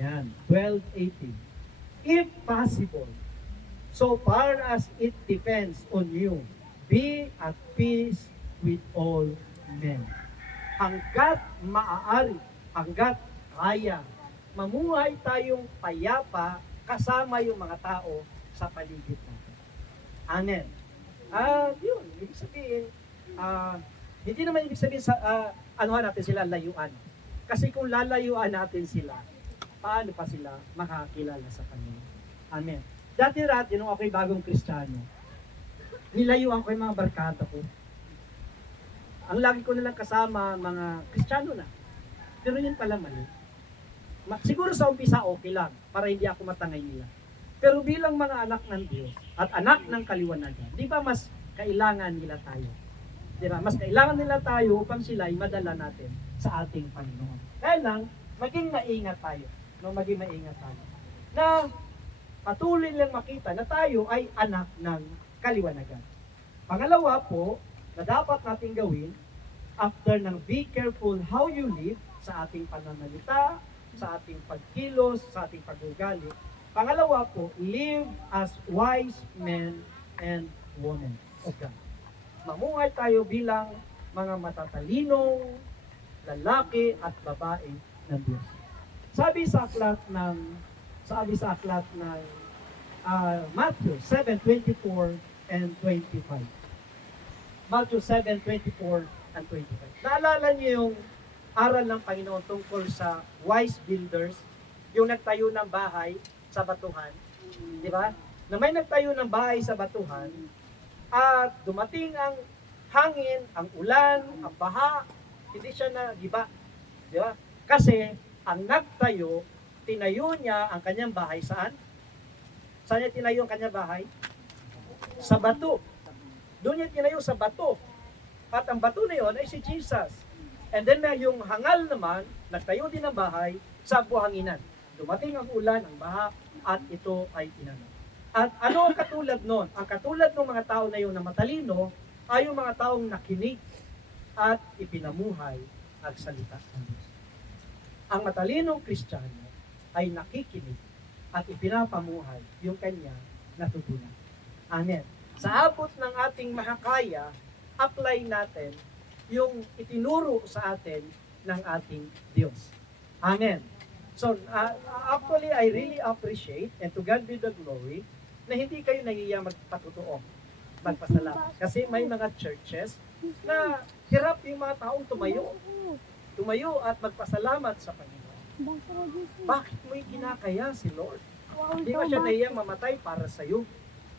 Yan, 12:18. If possible, so far as it depends on you, be at peace with all men. Hanggat maaari, hanggat kaya, mamuhay tayong payapa kasama yung mga tao sa paligid natin. Amen. Yun, ibig sabihin, hindi naman ibig sabihin sa, anuhan natin sila, layuan. Kasi kung lalayuan natin sila, paano pa sila makakilala sa Panginoon? Amen. Dati nung ako'y bagong Kristiyano, nilayuan ko yung mga barkada ko. Ang lagi ko nilang kasama, mga Kristiyano na. Pero yun pala mali. Siguro sa umpisa okay lang, para hindi ako matangay nila. Pero bilang mga anak ng Diyos at anak ng kaliwanagan, di ba mas kailangan nila tayo? Di ba? Mas kailangan nila tayo upang sila ay madala natin sa ating Panginoon. Kaya lang, maging maingat tayo. No, maging maingat tayo. Na patuloy lang makita na tayo ay anak ng kaliwanagan. Pangalawa po, na dapat natin gawin, after ng be careful how you live sa ating pananalita, sa ating pagkilos, sa ating pag-ugali. Pangalawa po, live as wise men and women of God. Mamuhay tayo bilang mga matatalinong lalaki at babae ng Diyos. Sabi sa aklat ng Matthew 7:24 and 25. Matthew 7:24 and 25. Naalala niyo yung aral ng Panginoon tungkol sa wise builders, yung nagtayo ng bahay sa batuhan, di ba? Na may nagtayo ng bahay sa batuhan at dumating ang hangin, ang ulan, ang baha, hindi siya nagiba, di ba? Kasi ang nagtayo, tinayo niya ang kanyang bahay saan? Saan niya tinayo ang kanyang bahay? Sa bato. Doon niya tinayo sa bato. At ang bato na yun ay si Jesus. And then yung hangal naman, nagtayo din ng bahay sa buhanginan. Dumating ang ulan, ang baha, at ito ay inano. At ano ang katulad nun? Ang katulad ng mga tao na yun na matalino ay yung mga taong nakinig at ipinamuhay ang salita ng Diyos. Ang matalinong Kristiyano ay nakikinig at ipinapamuhay yung kanya natutunan. Amen. Sa abot ng ating makakaya, apply natin yung itinuro sa atin ng ating Diyos. Amen. So, actually, I really appreciate, and to God be the glory, na hindi kayo nahiya magpatutuo, magpasalamat. Kasi may mga churches na hirap yung mga taong tumayo at magpasalamat sa Panginoon. Bakit mo yung kinakaya si Lord? Hindi ka siya nahiya mamatay para sa iyo.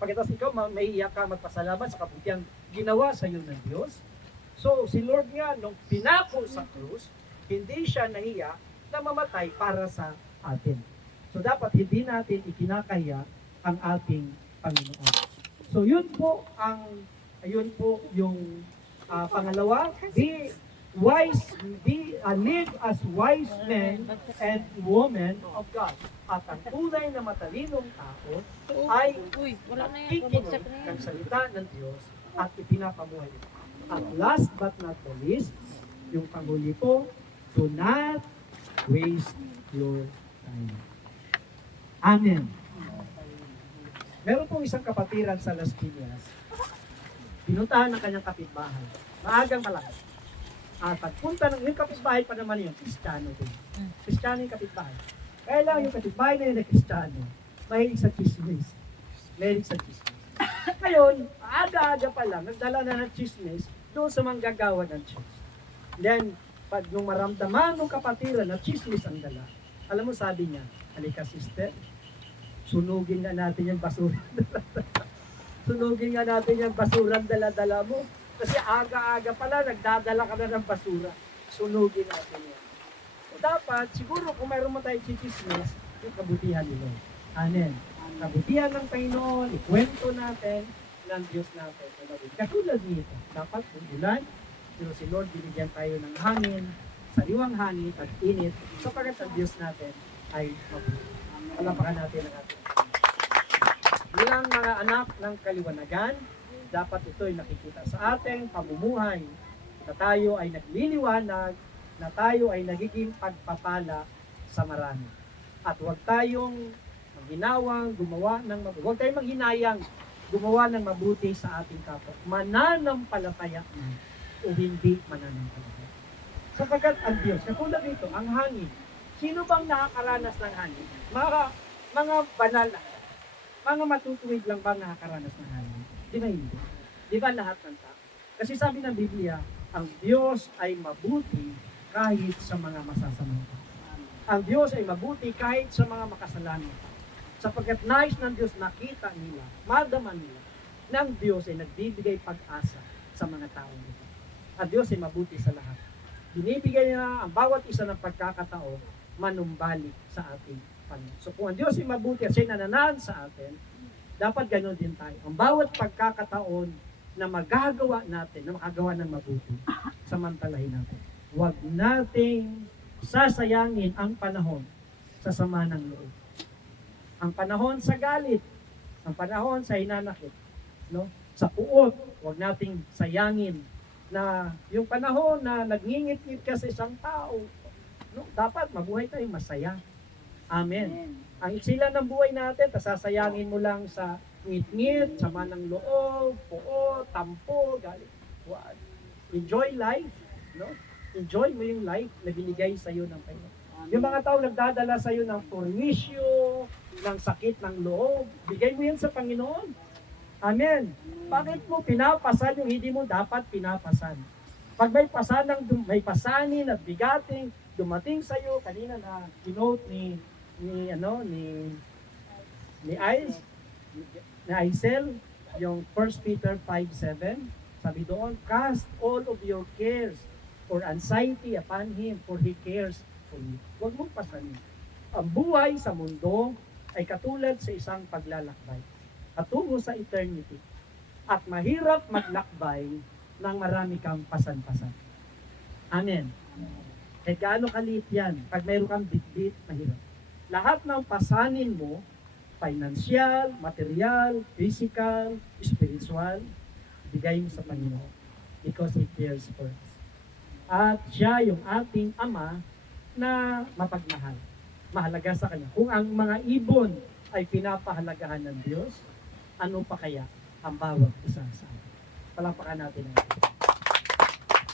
Pagkatapos ikaw, mahiya ka magpasalamat sa kabutiang ginawa sa iyo ng Diyos. So, si Lord nga, nung pinako sa krus, hindi siya nahiya na mamatay para sa atin. So, dapat hindi natin ikinakahiya ang ating Panginoon. So, yun po yung pangalawa. Live as wise men and women of God. At ang tunay na matalinong tao ay nakikinig ng salita ng Diyos at ipinapamuhay ito. At last but not the least, yung panghuli po, do not waste your time. Amen. Meron pong isang kapatiran sa Las Piñas. Pinuntahan ng kanyang kapitbahay. Maagang malakas. At pagpunta ng yung kapitbahay pa naman yung Kristiyano din. Kristiyano yung kapitbahay. Kaya lang yung kapitbahay na yun na Kristiyano, mahilig sa chismis. Mahilig sa chismis. Ngayon, aga-aga pa lang, nagdala na ng chismis doon sa manggagawa ng church. Then, pag nung maramdaman ng kapatiran na chismis ang dala, alam mo sabi niya, halika sister, sunugin nga natin yung basura. Sunugin nga natin yung basura dala-dala mo. Kasi aga-aga pala, nagdadala ka na ng basura. Sunugin natin yan. So, dapat, siguro kung mayroon mo tayong chismis, yung kabutihan ni Lord. Amen. Kabutihan ng Panginoon, ikwento natin ng Diyos natin. Katulad nito, dapat ulan, pero si Lord binigyan tayo ng hangin, sariwang hangin at init, sapagat ang Diyos natin ay mabuti. Palapakan natin ang ating bilang mga anak ng kaliwanagan, dapat ito'y nakikita sa ating pamumuhay na tayo ay nagliliwanag, na tayo ay nagiging pagpapala sa marami. At huwag tayong maghinawang gumawa ng mabuti. Huwag tayong maghinayang gumawa ng mabuti sa ating kapwa. Mananampalataya man o hindi mananampalataya. Sapagkat ang Diyos, katulad nito, ang hangin. Sino bang nakakaranas ng hangin? Mga banal na. Mga matutuwid lang bang nakakaranas ng hangin? Di ba hindi? Di ba lahat ng tao? Kasi sabi ng Biblia, ang Diyos ay mabuti kahit sa mga masasamang tao. Ang Diyos ay mabuti kahit sa mga makasalanan. Sapagkat nais ng Diyos nakita nila, madama nila, na ang Diyos ay nagbibigay pag-asa sa mga tao nito. Ang Diyos ay mabuti sa lahat. Binibigay niya ang bawat isa ng pagkakatao manumbalik sa ating Panginoon. So kung ang Diyos ay mabuti at siya nananahan sa atin, dapat ganoon din tayo. Ang bawat pagkakataon na magagawa natin, na makagawa ng mabuti, samantalahin natin. Huwag nating sasayangin ang panahon sa sama ng loob. Ang panahon sa galit, ang panahon sa hinanakit, no? Sa puot, huwag nating sayangin na yung panahon na nagngingit-ngit ka sa isang tao, no? Dapat mabuhay tayong masaya. Amen. Ang iksilan ng buhay natin, sasayangin mo lang sa ngit-ngit, sama ng loob, puot, tampo, galit. Enjoy life, no? Enjoy mo yung life na binigay sa iyo ng Panginoon. Yung mga tao nagdadala sa iyo ng perwisyo, ng sakit ng loob, bigay mo yan sa Panginoon. Amen. Bakit mo pinapasan yung hindi mo dapat pinapasan? Pag may pasanin at bigating dumating sa iyo, kanina na kinote ni Aisel, yung 1 Peter 5:7, sabi doon, cast all of your cares or anxiety upon Him, for He cares for you. Huwag mong pasanin. Ang buhay sa mundo ay katulad sa isang paglalakbay patungo sa eternity. At mahirap maglakbay nang marami kang pasan-pasan. Amen. Kahit gaano kaliit yan, pag mayroon kang bitbit, mahirap. Lahat ng pasanin mo, financial, material, physical, spiritual, bigay mo sa Panginoon because He cares for us. At siya yung ating Ama na mapagmahal. Mahalaga sa Kanya. Kung ang mga ibon ay pinapahalagahan ng Diyos, ano pa kaya ang bawat isa sa atin? Palampakan natin ang Diyos.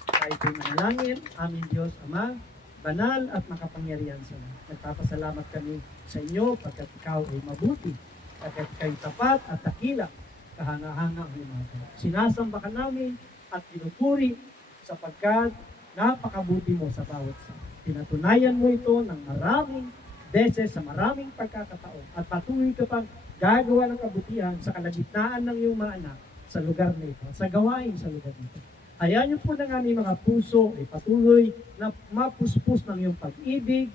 Tayo po manalangin, aming Diyos Ama, banal at makapangyarihan sa lahat. Nagpapasalamat kami sa inyo pagkat ikaw ay mabuti, pagkat ikaw ay tapat at takila, kahanga-hanga ang limaga. Sinasamba ka namin at pinupuri sapagkat napakabuti mo sa bawat isa. Pinatunayan mo ito ng maraming beses sa maraming pagkakataon at patuloy ka pang gagawa ng kabutihan sa kalagitnaan ng iyong mga anak sa lugar na ito, sa gawain sa lugar nito. Hayaan niyo po ng aming mga puso ay patuloy na mapuspos ng iyong pag-ibig,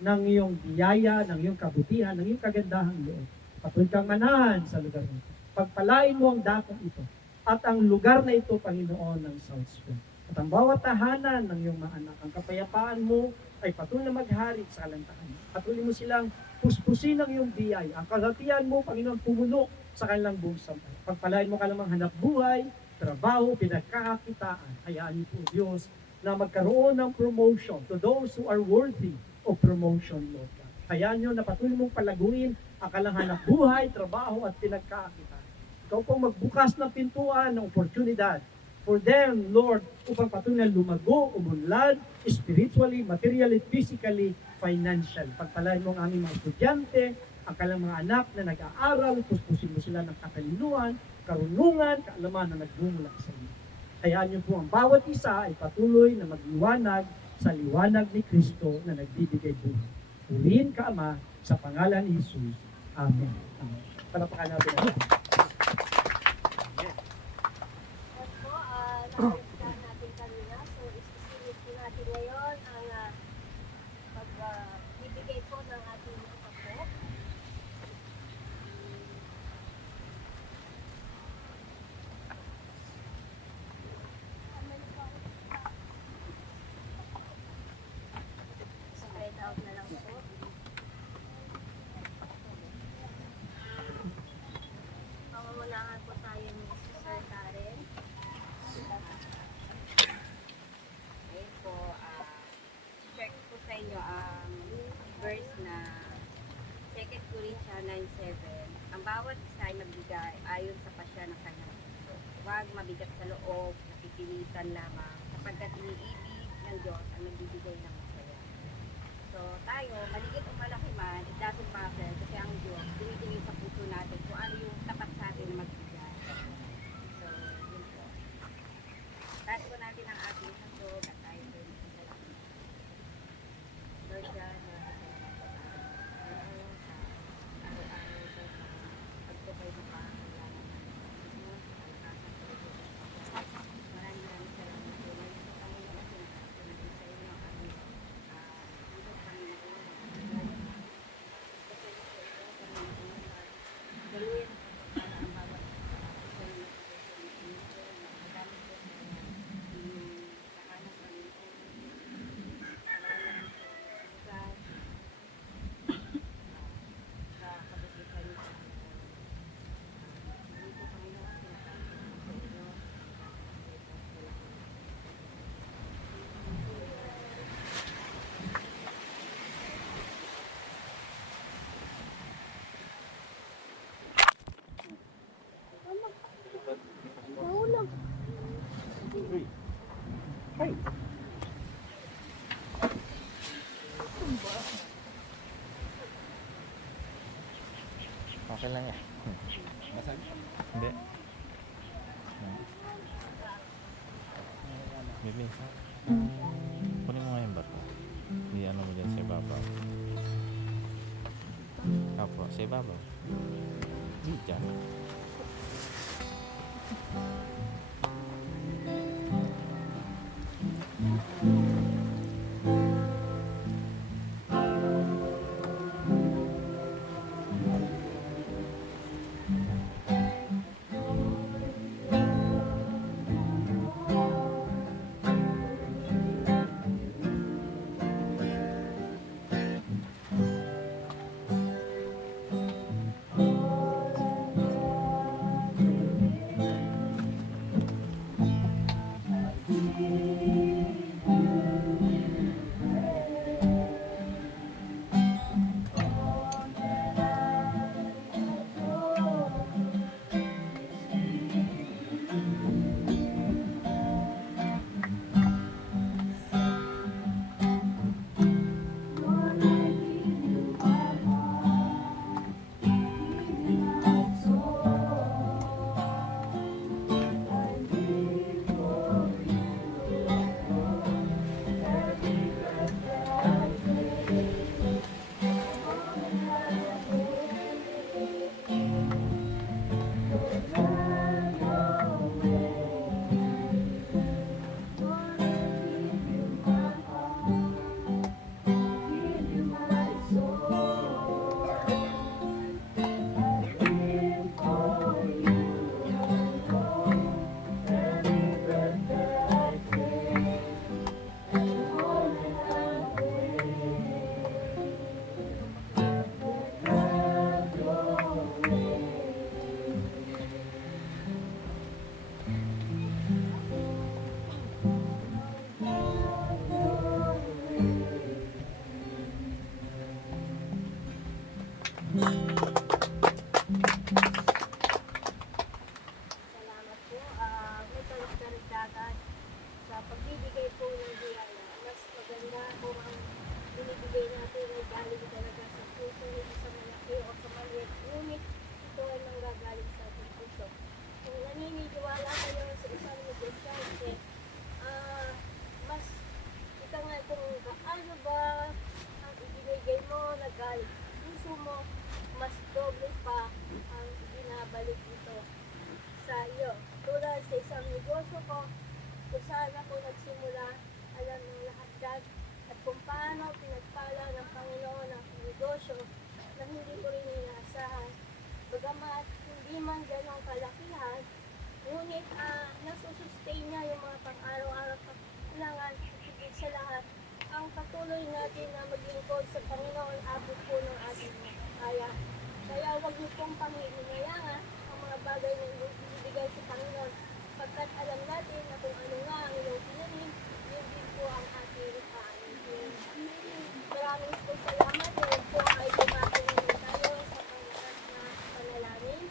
ng iyong biyaya, ng iyong kabutihan, ng iyong kagandahang loob. Patuloy kang manahan sa lugar nito. Pagpalain mo ang dakong ito at ang lugar na ito, Panginoon, ng South Spring. At ang bawat tahanan ng iyong mga anak, ang kapayapaan mo ay patuloy na maghari sa kalantakan. Patuloy mo silang puspusin ng iyong biyaya. Ang kalatian mo, Panginoon, pumuno sa kanilang buong sampay. Pagpalain mo ka namang hanap buhay, trabaho, pinagkakakitaan. Hayaan niyo po, Diyos, na magkaroon ng promotion to those who are worthy of promotion, Lord God. Hayaan niyo na patuloy mong palaguin ang kanilang hanap buhay, trabaho, at pinagkakakitaan. Ikaw pong magbukas ng pintuan ng oportunidad for them, Lord, upang patuloy na lumago, umunlad, spiritually, materially, physically, financial. Pagpalain mo ang aming mga estudyante, ang kanilang mga anak na nag-aaral, puspusin mo sila ng katalinuhan, karunungan, kaalaman na nagmumula sa inyo. Hayaan niyo po ang bawat isa ay patuloy na magliwanag sa liwanag ni Kristo na nagbibigay buhay. Purihin ka, Ama, sa pangalan ni Jesus. Amen. Amen. Palapakan natin ang Diyos. At po, nakalimutan natin kanina. So, isisilip po natin ngayon ang pagbibigay po ng ating mga po. Spread out na lang po. Pangungunahan po tayo ni Sister Karen. Ayun po, check po sa inyo ang verse na 2 Corinthians 9:7. Ang bawat isa ay magbigay ayon sa pasya ng kanyang puso. Huwag mabigat sa loob, napipilitan lamang, sapagkat iniibig ng Diyos ang nagbibigay ng masaya. So tayo, maligit o malaki man, it doesn't matter kasi ang Diyos, tumitingin sa puso natin kung ano yung tapat sa atin na magbigay. So, yun po. Taas po natin ang ating hasog at tayo po yung salamat. Lord God, maraming salamat po sa araw-araw po sa pagtubay ng pangangailangan natin. Kalakasan po ito. Maraming salamat po. Lord, sa Panginoon, sinasabi natin sa inyo ang aming Panginoon, Panginoon. Kasi po ito, Panginoon, galuin para ang bawat isa na nagbibigay sa inyo, magamit po sa inyong tahanan, Panginoon. Maraming sa kabutihan niyo, Panginoon. Hindi po, Panginoon, sinasabi ko sa inyo, Okay lang yan. Hindi. Bibi. Kunin mo nga yung bato. I-ano mo dyan sa ibabaw. Apo, sa ibabaw. Di dyan. Salamat po. May karagdagan sa pagbibigay po ng biyaya. Mas maganda kung ang binibigay natin ay galing talaga sa puso, hindi sa malaki o sa maliit. Ngunit ito ay nanggagaling sa ating puso. kung naniniwala kayo sa isang negosyante, mas ika nga kung gaano ba ang ibinigay mo, nagalit puso mo, mas doble pa ang binabalik ito sa iyo. Tulad sa isang negosyo ko, kung saan ako nagsimula, alam ng lahat dyan, at kung paano pinagpala ng Panginoon ang negosyo na hindi ko rin inaasahan. Bagamat hindi man ganong kalakihan, ngunit nasusustain niya yung mga pang-araw-araw kailangan at higit sa lahat, ang patuloy natin na maglingkod sa Panginoon abot po ng ating kaya. Kaya huwag niyo pong panghihinayangin ang mga bagay na ibibigay sa Panginoon, pagkat alam natin na kung ano nga ang iyong pinanin, yun din po ang ating kaanihin. Maraming po salamat. Ngayon po ay dumating tayo sa pangalas na panalangin.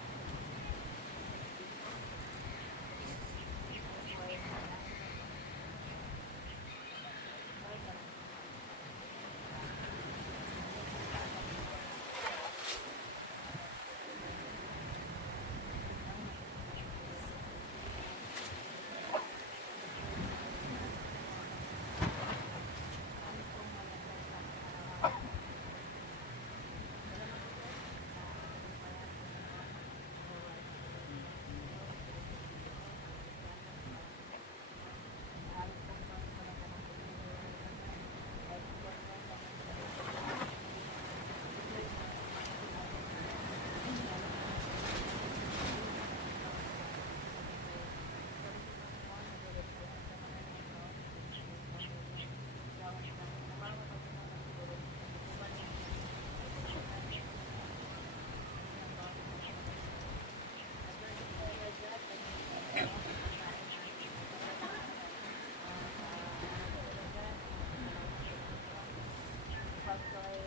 Pastor